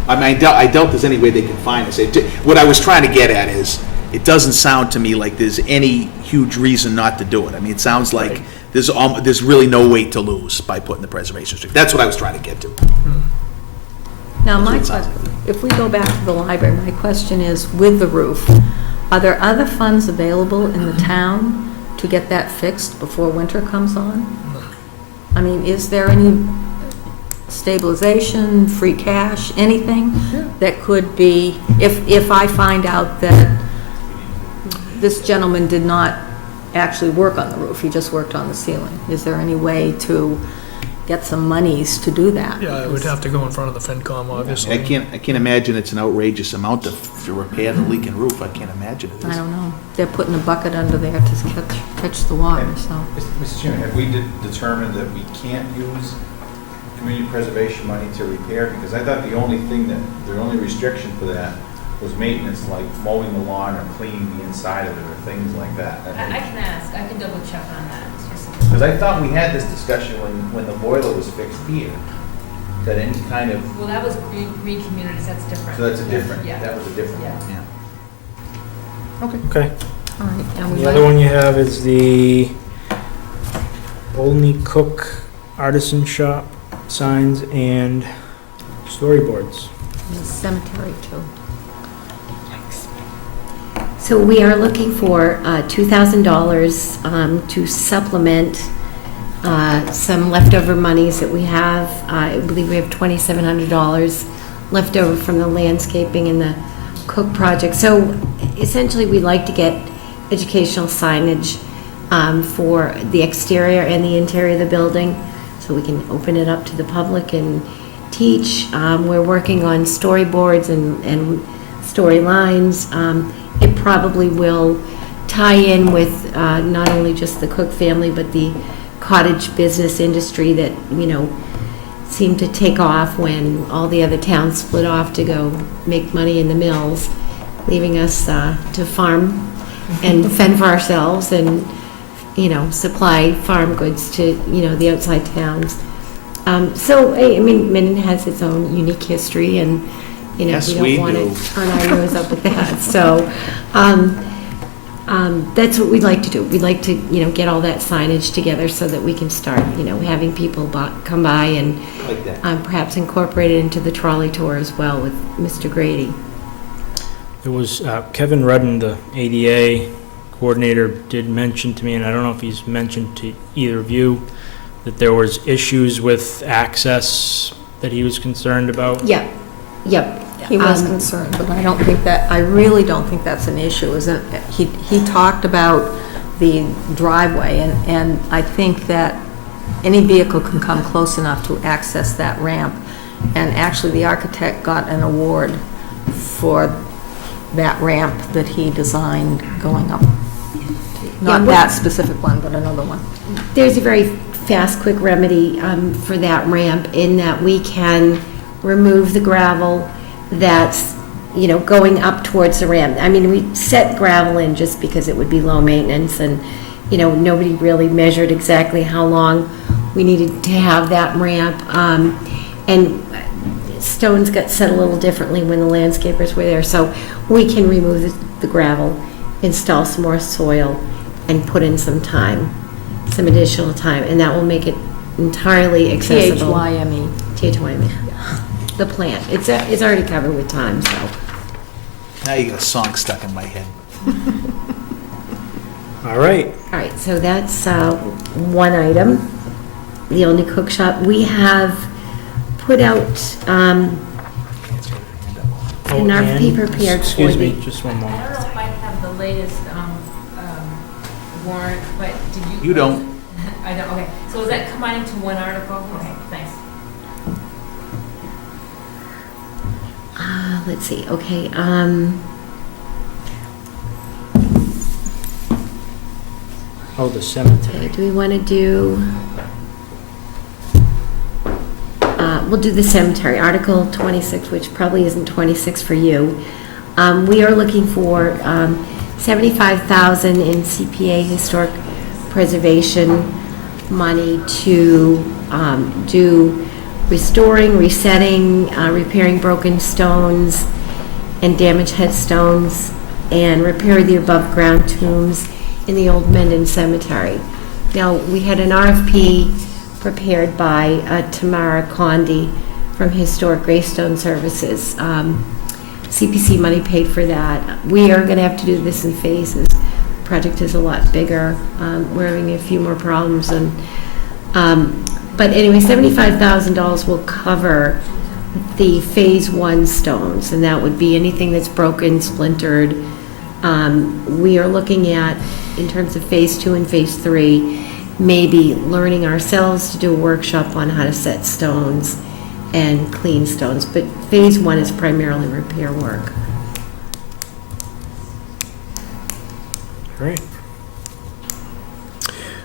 I mean, I doubt there's any way they can find us. What I was trying to get at is, it doesn't sound to me like there's any huge reason not to do it. I mean, it sounds like there's really no weight to lose by putting the preservation restriction. That's what I was trying to get to. Now, my That's what it question, if we go back to the library, my question is, with the roof, are there other funds available in the town to get that fixed before winter comes on? I mean, is there any stabilization, free cash, anything that could be, if I find out that this gentleman did not actually work on the roof, he just worked on the ceiling, is there any way to get some monies to do that? Yeah, it would have to go in front of the FinCom, obviously. I can't imagine it's an outrageous amount to repair the leaking roof. I can't imagine it I is. don't know. They're putting a bucket under there to catch the water, so. Mr. Chairman, have we determined that we can't use community preservation money to repair? Because I thought the only restriction for that was maintenance, like mowing the lawn or cleaning the inside of it or things like that. I can ask, I can double check on that. Because I thought we had this discussion when the boiler was fixed here, that any kind of, Well, that was green communities, that's different. so that's a different, Yeah. that was a different Yeah. one. Okay. All right, and we The other like, one you have is the Olney Cook Artisan Shop signs and storyboards. the cemetery too. So we are looking for $2,000 to supplement some leftover monies that we have. I believe we have $2,700 left over from the landscaping and the Cook project. So essentially, we'd like to get educational signage for the exterior and the interior of the building, so we can open it up to the public and teach. We're working on storyboards and storylines. It probably will tie in with not only just the Cook family, but the cottage business industry that, seemed to take off when all the other towns split off to go make money in the mills, leaving us to farm and fend for ourselves and, supply farm goods to, the outside towns. So, I mean, Mendon has its own unique history, and, Yes, we we don't want do. to turn our nose up at that. So, that's what we'd like to do. We'd like to, get all that signage together so that we can start, having people come by and Like that. perhaps incorporate it into the trolley tour as well with Mr. Grady. There was Kevin Rudden, the ADA coordinator, did mention to me, and I don't know if he's mentioned to either of you, that there was issues with access that he was concerned about. Yep. He was concerned, but I really don't think that's an issue, isn't it? He talked about the driveway, and I think that any vehicle can come close enough to access that ramp. And actually, the architect got an award for that ramp that he designed going up. Not that specific one, but another one. There's a very fast, quick remedy for that ramp in that we can remove the gravel that's, going up towards the ramp. I mean, we set gravel in just because it would be low maintenance, and, nobody really measured exactly how long we needed to have that ramp. And stones got set a little differently when the landscapers were there, so we can remove the gravel, install some more soil, and put in some additional time, and that will make it entirely accessible. THYME. THYME. The plant. It's already covered with time, so. Now you got a song stuck in my head. All right. All right, so that's one item, the Olney Cook Shop. We have put out an RFP prepared for Excuse me, the... just one I moment. don't know if I have the latest warrant, but did you? You don't. I don't, okay. So is that combining to one article? Okay, thanks. Let's see, okay, Oh, the cemetery. okay, do we want to do... we'll do the cemetery, Article 26, which probably isn't 26 for you. We are looking for $75,000 in CPA historic preservation money to do restoring, resetting, repairing broken stones and damaged headstones, and repair the above-ground tombs in the old Mendon Cemetery. Now, we had an RFP prepared by Tamara Condi from Historic Greystone Services. CPC money paid for that. We are going to have to do this in phases. The project is a lot bigger. We're having a few more problems, and but anyway, $75,000 will cover the Phase 1 stones, and that would be anything that's broken, splintered. We are looking at, in terms of Phase 2 and Phase 3, maybe learning ourselves to do a workshop on how to set stones and clean stones, but Phase 1 is primarily repair work. Great.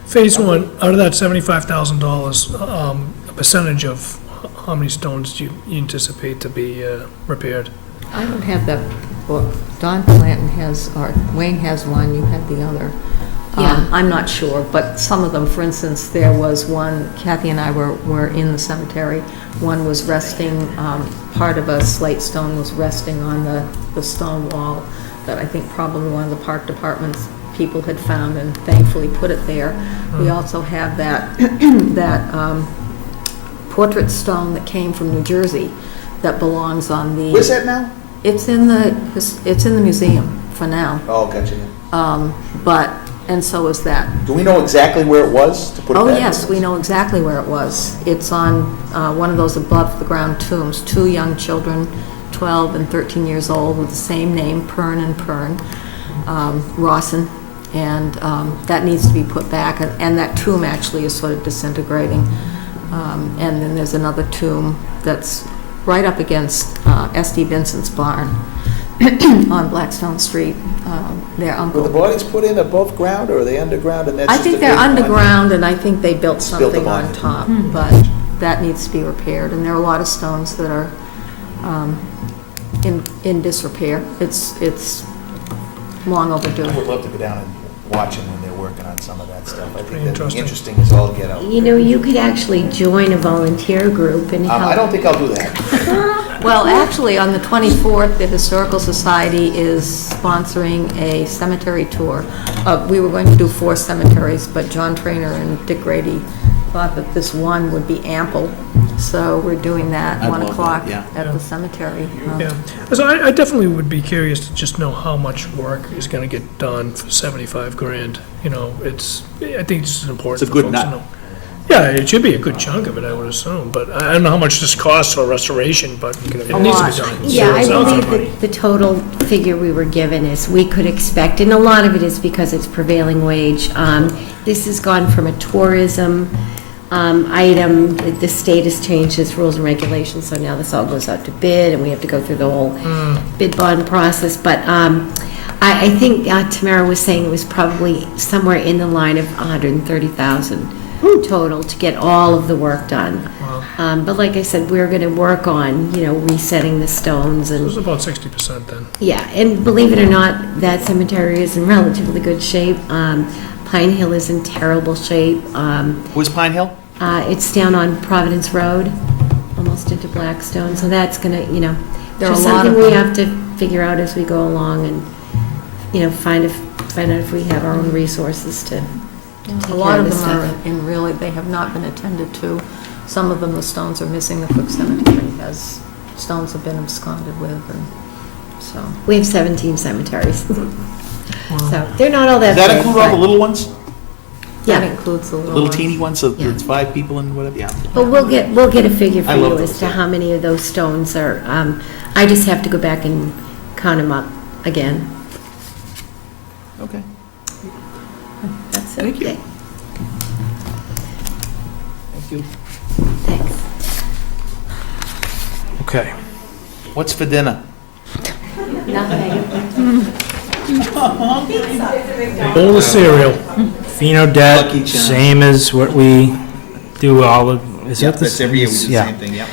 Phase one, out of that $75,000, a percentage of how many stones do you anticipate to be repaired? I don't have that Well, Don Clanton has, or Wayne has one, you have the other. Yeah. I'm not sure, but some of them, for instance, there was one, Kathy and I were in the cemetery. One was resting, part of a slate stone was resting on the stone wall that I think probably one of the park department's people had found and thankfully put it there. We also have that, that portrait stone that came from New Jersey that belongs on the... Where's that now? It's in the museum for now. Oh, gotcha. But, and so is that. Do we know exactly where it was to put it Oh, back? yes, we know exactly where it was. It's on one of those above-the-ground tombs. Two young children, 12 and 13 years old, with the same name, Pern and Pern, Rawson. And that needs to be put back. And that tomb actually is sort of disintegrating. And then there's another tomb that's right up against S.D. Vincent's barn on Blackstone Street, their uncle. Were the bodies put in above ground, or are they underground, and that's I just think a they're big one? underground, and I think they built Built them something on on it. top, but that needs to be repaired, and there are a lot of stones that are in disrepair. It's long overdue. I would love to go down and watch them when they're working on some of that stuff. I think that'd be Interesting. interesting as all get out. You know, you could actually join a volunteer group and help. I don't think I'll do that. Well, actually, on the 24th, the Historical Society is sponsoring a cemetery tour. We were going to do 4 cemeteries, but John Trainer and Dick Grady thought that this one would be ample, so we're doing that, I'd 1 love that, o'clock yeah. at the cemetery. Yeah, so I definitely would be curious to just know how much work is gonna get done for 75 grand. You know, I think it's important It's a for good folks to nut. know. Yeah, it should be a good chunk of it, I would assume, but I don't know how much this costs for restoration, but it needs to be lot. done. Yeah, I So it sounds like believe that the total figure we were given is we could expect, and a lot of it is because it's prevailing wage. This has gone from a tourism item, the state has changed its rules and regulations, so now this all goes out to bid, and we have to go through the whole bid bond process. But I think Tamara was saying it was probably somewhere in the line of 130,000 total to get all of the work done. But like I said, we're going to work on, resetting the stones It was and, about 60% then. yeah, and believe it or not, that cemetery is in relatively good shape. Pine Hill is in terrible shape. Where's Pine Hill? It's down on Providence Road, almost into Blackstone, so that's going to, There are just a lot something of we them. have to figure out as we go along and, find out if we have our own resources to take A care lot of of this them stuff. are in really, they have not been attended to. Some of them, the stones are missing, the Cook Cemetery has, stones have been absconded with, and so. We have 17 cemeteries. So they're not all that Does that big, include all the but- little ones? That Yeah, includes the little Little ones. teeny ones, so Yeah. it's 5 people and whatever, yeah. but we'll get a figure for I you love as those, to yeah. how many of those stones are, I just have to go back and count them up again. Okay. That's it. Thank you. Okay, Thank you. Thanks. Okay. What's for dinner? Bowl of cereal. Fino Lucky debt, Charm. same as what we do all of, is Yeah, that the? that's every year we do the Yeah. same thing, yeah.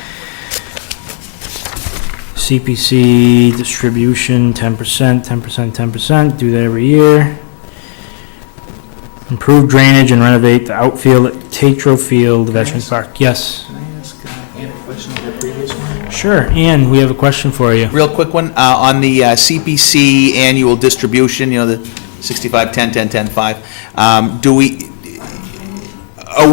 CPC distribution, 10%, 10%, 10%, do that every year. Improve drainage and renovate the outfield at Tatro Field, Veterans Park. Yes, Can I ask Ann a question on the previous one? sure. Ann, we have a question for you. Real quick one, on the CPC annual distribution, the 65, 10, 10, 10, 5, are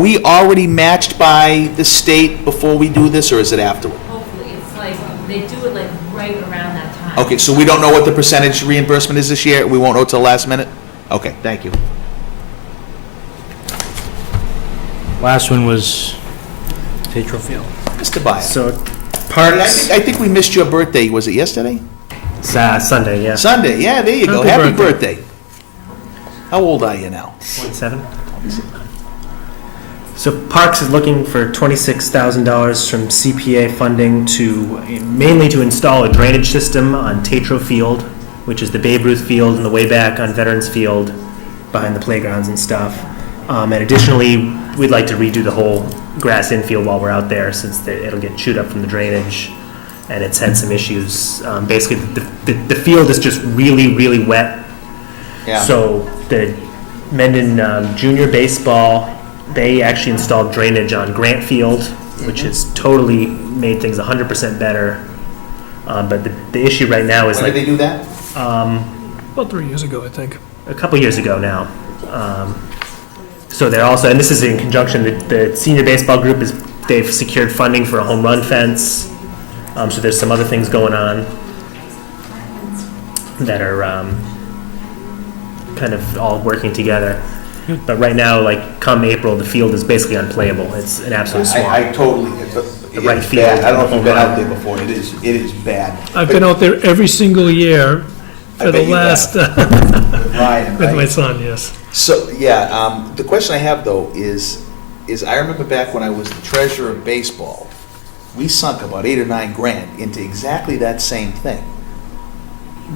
we already matched by the state before we do this, or is it afterward? Hopefully, it's like, they do it like right around that time. Okay, so we don't know what the percentage reimbursement is this year? We won't know till the last minute? Okay, thank you. Last one was Tatro Field. Mr. Byer. So, I parks, think we missed your birthday. Was it yesterday? Sunday, yeah. Sunday, yeah, there you go. Happy Happy birthday. How old are you now? 27. So Parks is looking for $26,000 from CPA funding mainly to install a drainage system on Tatro Field, which is the Babe Ruth Field and the way back on Veterans Field behind the playgrounds and stuff. And additionally, we'd like to redo the whole grass infield while we're out there, since it'll get chewed up from the drainage. and it's had some issues. Basically, the field is just really, really wet. Yeah. So the Mendon Junior Baseball, they actually installed drainage on Grant Field, which has totally made things 100% better. But the issue right now is When did they do that? About 3 years ago, I think. a couple years ago now. So they're also, and this is in conjunction, the senior baseball group they've secured funding for a home run fence. So there's some other things going on that are kind of all working together. But right now, like come April, the field is basically unplayable. It's an absolute swamp. I totally, The right it's field, bad. I don't know if you've been home out run. there before, it is bad. I've been out there every single year I for the bet you last, With Ryan, with my right? son, yes. So, yeah, the question I have though is I remember back when I was the treasurer of baseball, we sunk about 8 or 9 grand into exactly that same thing.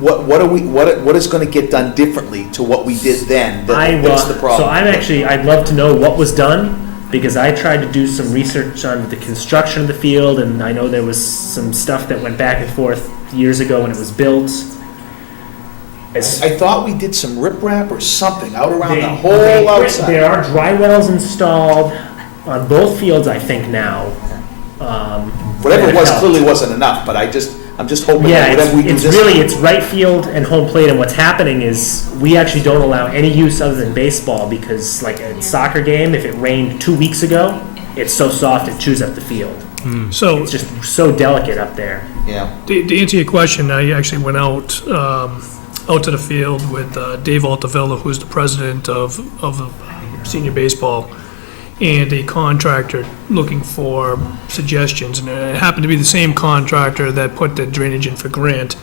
What is gonna get done differently to what we did then that fix the problem? So I'd love to know what was done, because I tried to do some research on the construction of the field, and I know there was some stuff that went back and forth years ago when it was built. I thought we did some riprap or something out around the whole There outside. are dry wells installed on both fields, I think, now. Whatever it was Helped. clearly wasn't enough, but I'm just hoping Yeah, that whatever we do it's this. really, it's right field and home plate, and what's happening is, we actually don't allow any use other than baseball, because like a soccer game, if it rained 2 weeks ago, it's so soft it chews up the field. So, It's just so delicate up there. Yeah. to answer your question, I actually went out to the field with Dave Altavilla, who's the president of the senior baseball, and a contractor looking for suggestions. And it happened to be the same contractor that put the drainage in for Grant.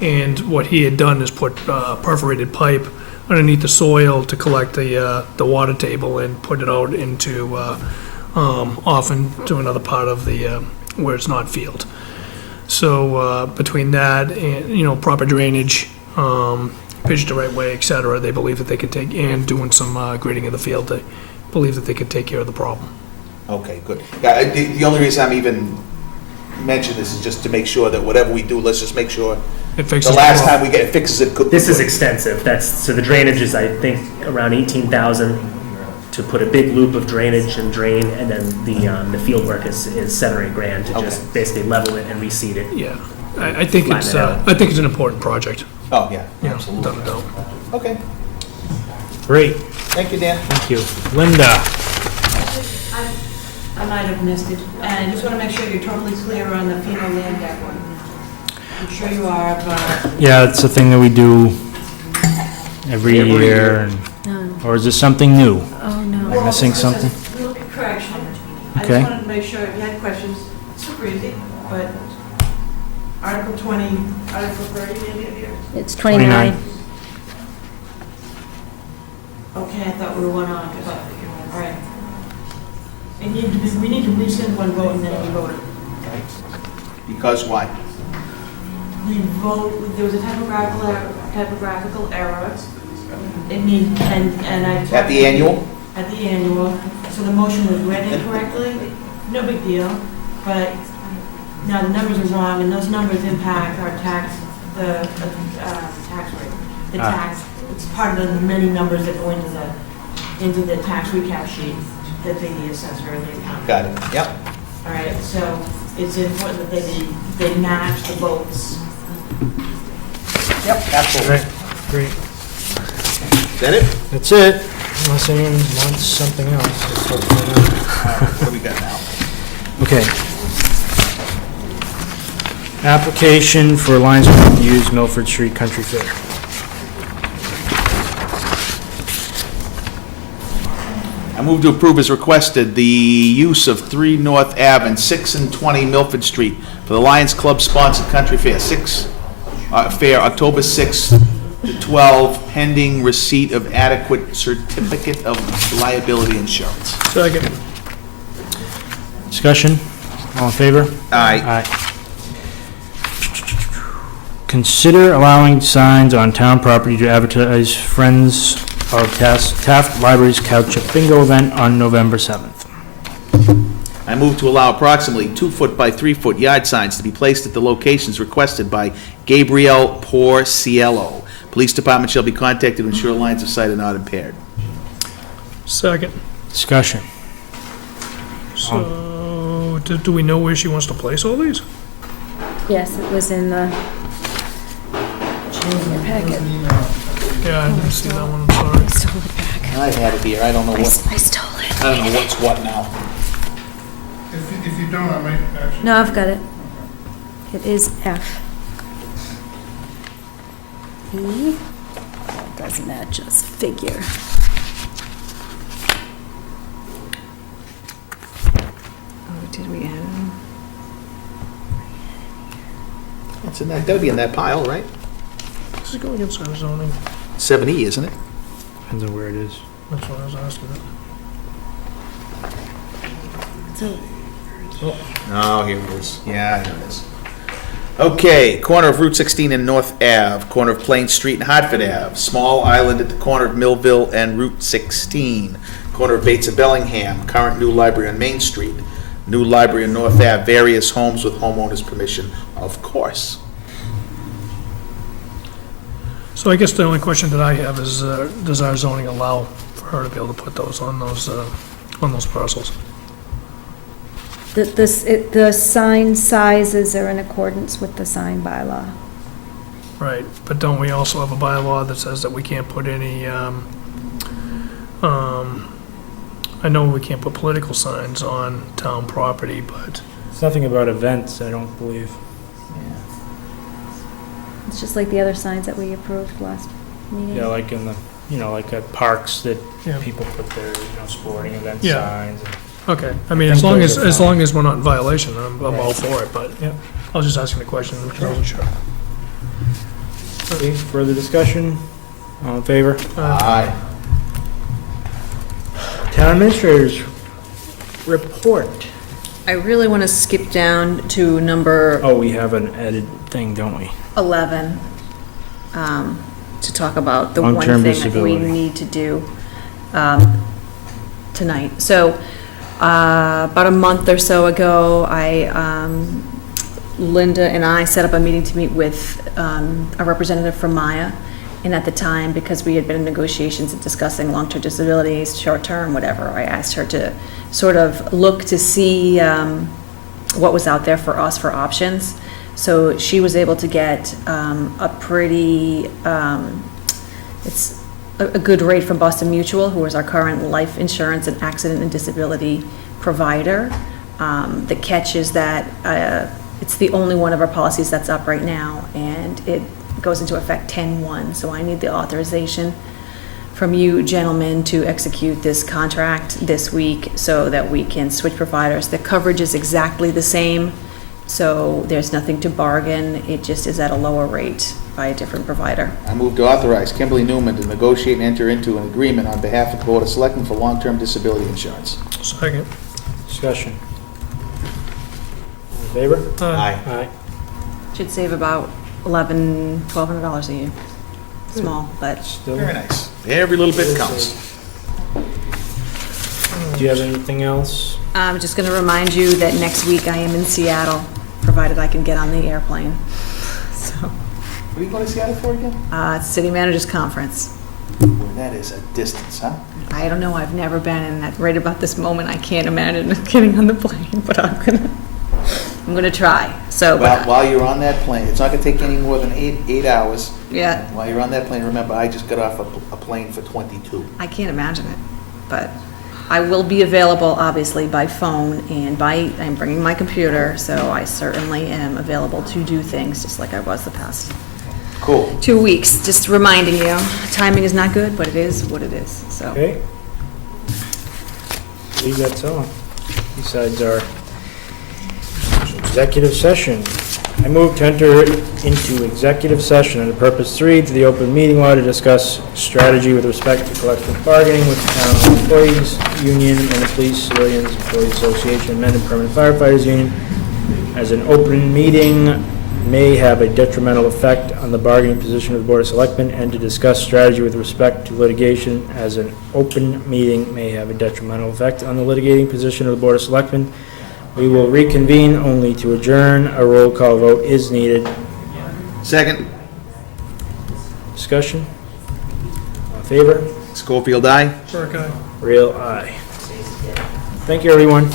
And what he had done is put perforated pipe underneath the soil to collect the water table and put it out into, off into another part of the, where it's not field. So between that and, proper drainage, pitched the right way, et cetera, they believe that they could take, and doing some grading of the field, they believe that they could take care of the problem. Okay, good. Yeah, the only reason I'm even mentioning this is just to make sure that whatever we do, let's just make sure It fixes the last problem. time we get, it fixes it. This is extensive, so the drainage is, I think, around 18,000 to put a big loop of drainage and drain, and then the field work is 7 or 8 grand to just basically level it and reseed it. Yeah, I think Flatten it's, it out. I think it's an important project. Oh, yeah, Yeah, absolutely. without a doubt. Okay, Great, thank you, Dan. thank you. Linda? I might have missed it, and I just want to make sure you're totally clear on the FEMA land debt one. I'm sure you are, but Yeah, it's a thing that we do every year, or is this something new? Oh, no. Am I missing something? Little correction. I Okay. just wanted to make sure if you had questions, it's super easy, but Article 20, Article 30, maybe of yours? It's 29. Okay, I thought we were one on, but, all right. We need to rescind one vote and then we vote. Because why? We vote, there was a typographical error. It needs, and I. At the annual? At the annual, so the motion was read incorrectly, no big deal, but now the numbers are wrong, and those numbers impact our tax, the tax rate. The tax, it's part of the many numbers that go into the tax recap sheet that the assessor and the accountant. Got it, yep. All right, so it's important that they match the votes. Yep, absolutely. Great. Is that it? That's it, unless anyone wants something else. Let's hope for that. What do we got now? Okay. Application for Lions Club to use Milford Street Country Fair. I move to approve as requested the use of 3 North Ave and 6 and 20 Milford Street for the Lions Club sponsored Country Fair, Fair, October 6th to 12, pending receipt of adequate certificate of liability insurance. Second. Discussion? All in favor? Aye. Aye. Consider allowing signs on town property to advertise Friends of Taft Library's Couch Up Bingo event on November 7th. I move to allow approximately 2-foot by 3-foot yard signs to be placed at the locations requested by Gabriel Porciello. Police Department shall be contacted to ensure lines of sight are not impaired. Second. Discussion. So, do we know where she wants to place all these? Yes, it was in the your packet. Yeah, I didn't see that one, I'm sorry. I stole it back. I had it here, I don't know I what, stole it. I don't know what's what now. If you don't, I might actually. No, I've got it. It is F. E? Doesn't that just figure? Oh, did we add them? It's in that, that'll be in that pile, right? Does it go against our zoning? 7E, isn't it? Depends on where it is. That's what I was asking. Oh, here it is. Yeah, here it is. Okay, corner of Route 16 and North Ave, corner of Plain Street and Hartford Ave, small island at the corner of Millville and Route 16, corner of Bates and Bellingham, current new library on Main Street, new library on North Ave, various homes with homeowners' permission, of course. So I guess the only question that I have is, does our zoning allow for her to be able to put those on those parcels? The sign sizes are in accordance with the sign bylaw. Right, but don't we also have a bylaw that says that we can't put any, I know we can't put political signs on town property, but, It's nothing about events, I don't believe. It's just like the other signs that we approved last meeting. Yeah, like in the, like at parks that Yeah. people put their, sporting event Yeah. signs. okay. I mean, I as think long those as, are as fine. long as we're not in violation, I'm all Right. for it, but, Yep. I was just asking the question, because I wasn't sure. Okay, further discussion? All in favor? Aye. Town administrators report. I really want to skip down to number Oh, we have an added thing, don't we? 11, to talk about the one Long-term thing that we disability. need to do tonight. So, about a month or so ago, Linda and I set up a meeting to meet with a representative from Maya. And at the time, because we had been in negotiations and discussing long-term disabilities, short-term, whatever, I asked her to sort of look to see what was out there for us for options. So she was able to get a pretty, it's a good rate from Boston Mutual, who is our current life insurance and accident and disability provider. The catch is that it's the only one of our policies that's up right now, and it goes into effect 10/1. So I need the authorization from you gentlemen to execute this contract this week so that we can switch providers. The coverage is exactly the same, so there's nothing to bargain. It just is at a lower rate by a different provider. I move to authorize Kimberly Newman to negotiate and enter into an agreement on behalf of the Board of Selectmen for long-term disability insurance. Second. Discussion. All in favor? Aye. Aye. Should save about $1,200 a year. Small, but Still, Very nice. Every little bit counts. do you have anything else? I'm just going to remind you that next week I am in Seattle, provided I can get on the airplane. So, What are you going to Seattle for again? it's City Managers Conference. Boy, that is a distance, huh? I don't know, I've never been, and at right about this moment, I can't imagine getting on the plane, but I'm gonna try. So, Well, while you're on that plane, it's not going to take any more than eight hours. yeah, While you're on that plane, remember, I just got off a plane for 22. I can't imagine it, but I will be available, obviously, by phone and I'm bringing my computer, so I certainly am available to do things, just like I was the past Cool. 2 weeks. Just reminding you, timing is not good, but it is what it is, so. Okay. I believe that's all. Besides our executive session. I move to enter into executive session under purpose 3 to the open meeting law to discuss strategy with respect to collective bargaining with the town employees union and the police civilians employees association men and permanent firefighters union. As an open meeting may have a detrimental effect on the bargaining position of the Board of Selectmen, and to discuss strategy with respect to litigation as an open meeting may have a detrimental effect on the litigating position of the Board of Selectmen, We will reconvene only to adjourn. A roll call vote is needed. Second, Discussion? All in favor? Schofield, aye. Burke, aye. Real aye. Thank you, everyone.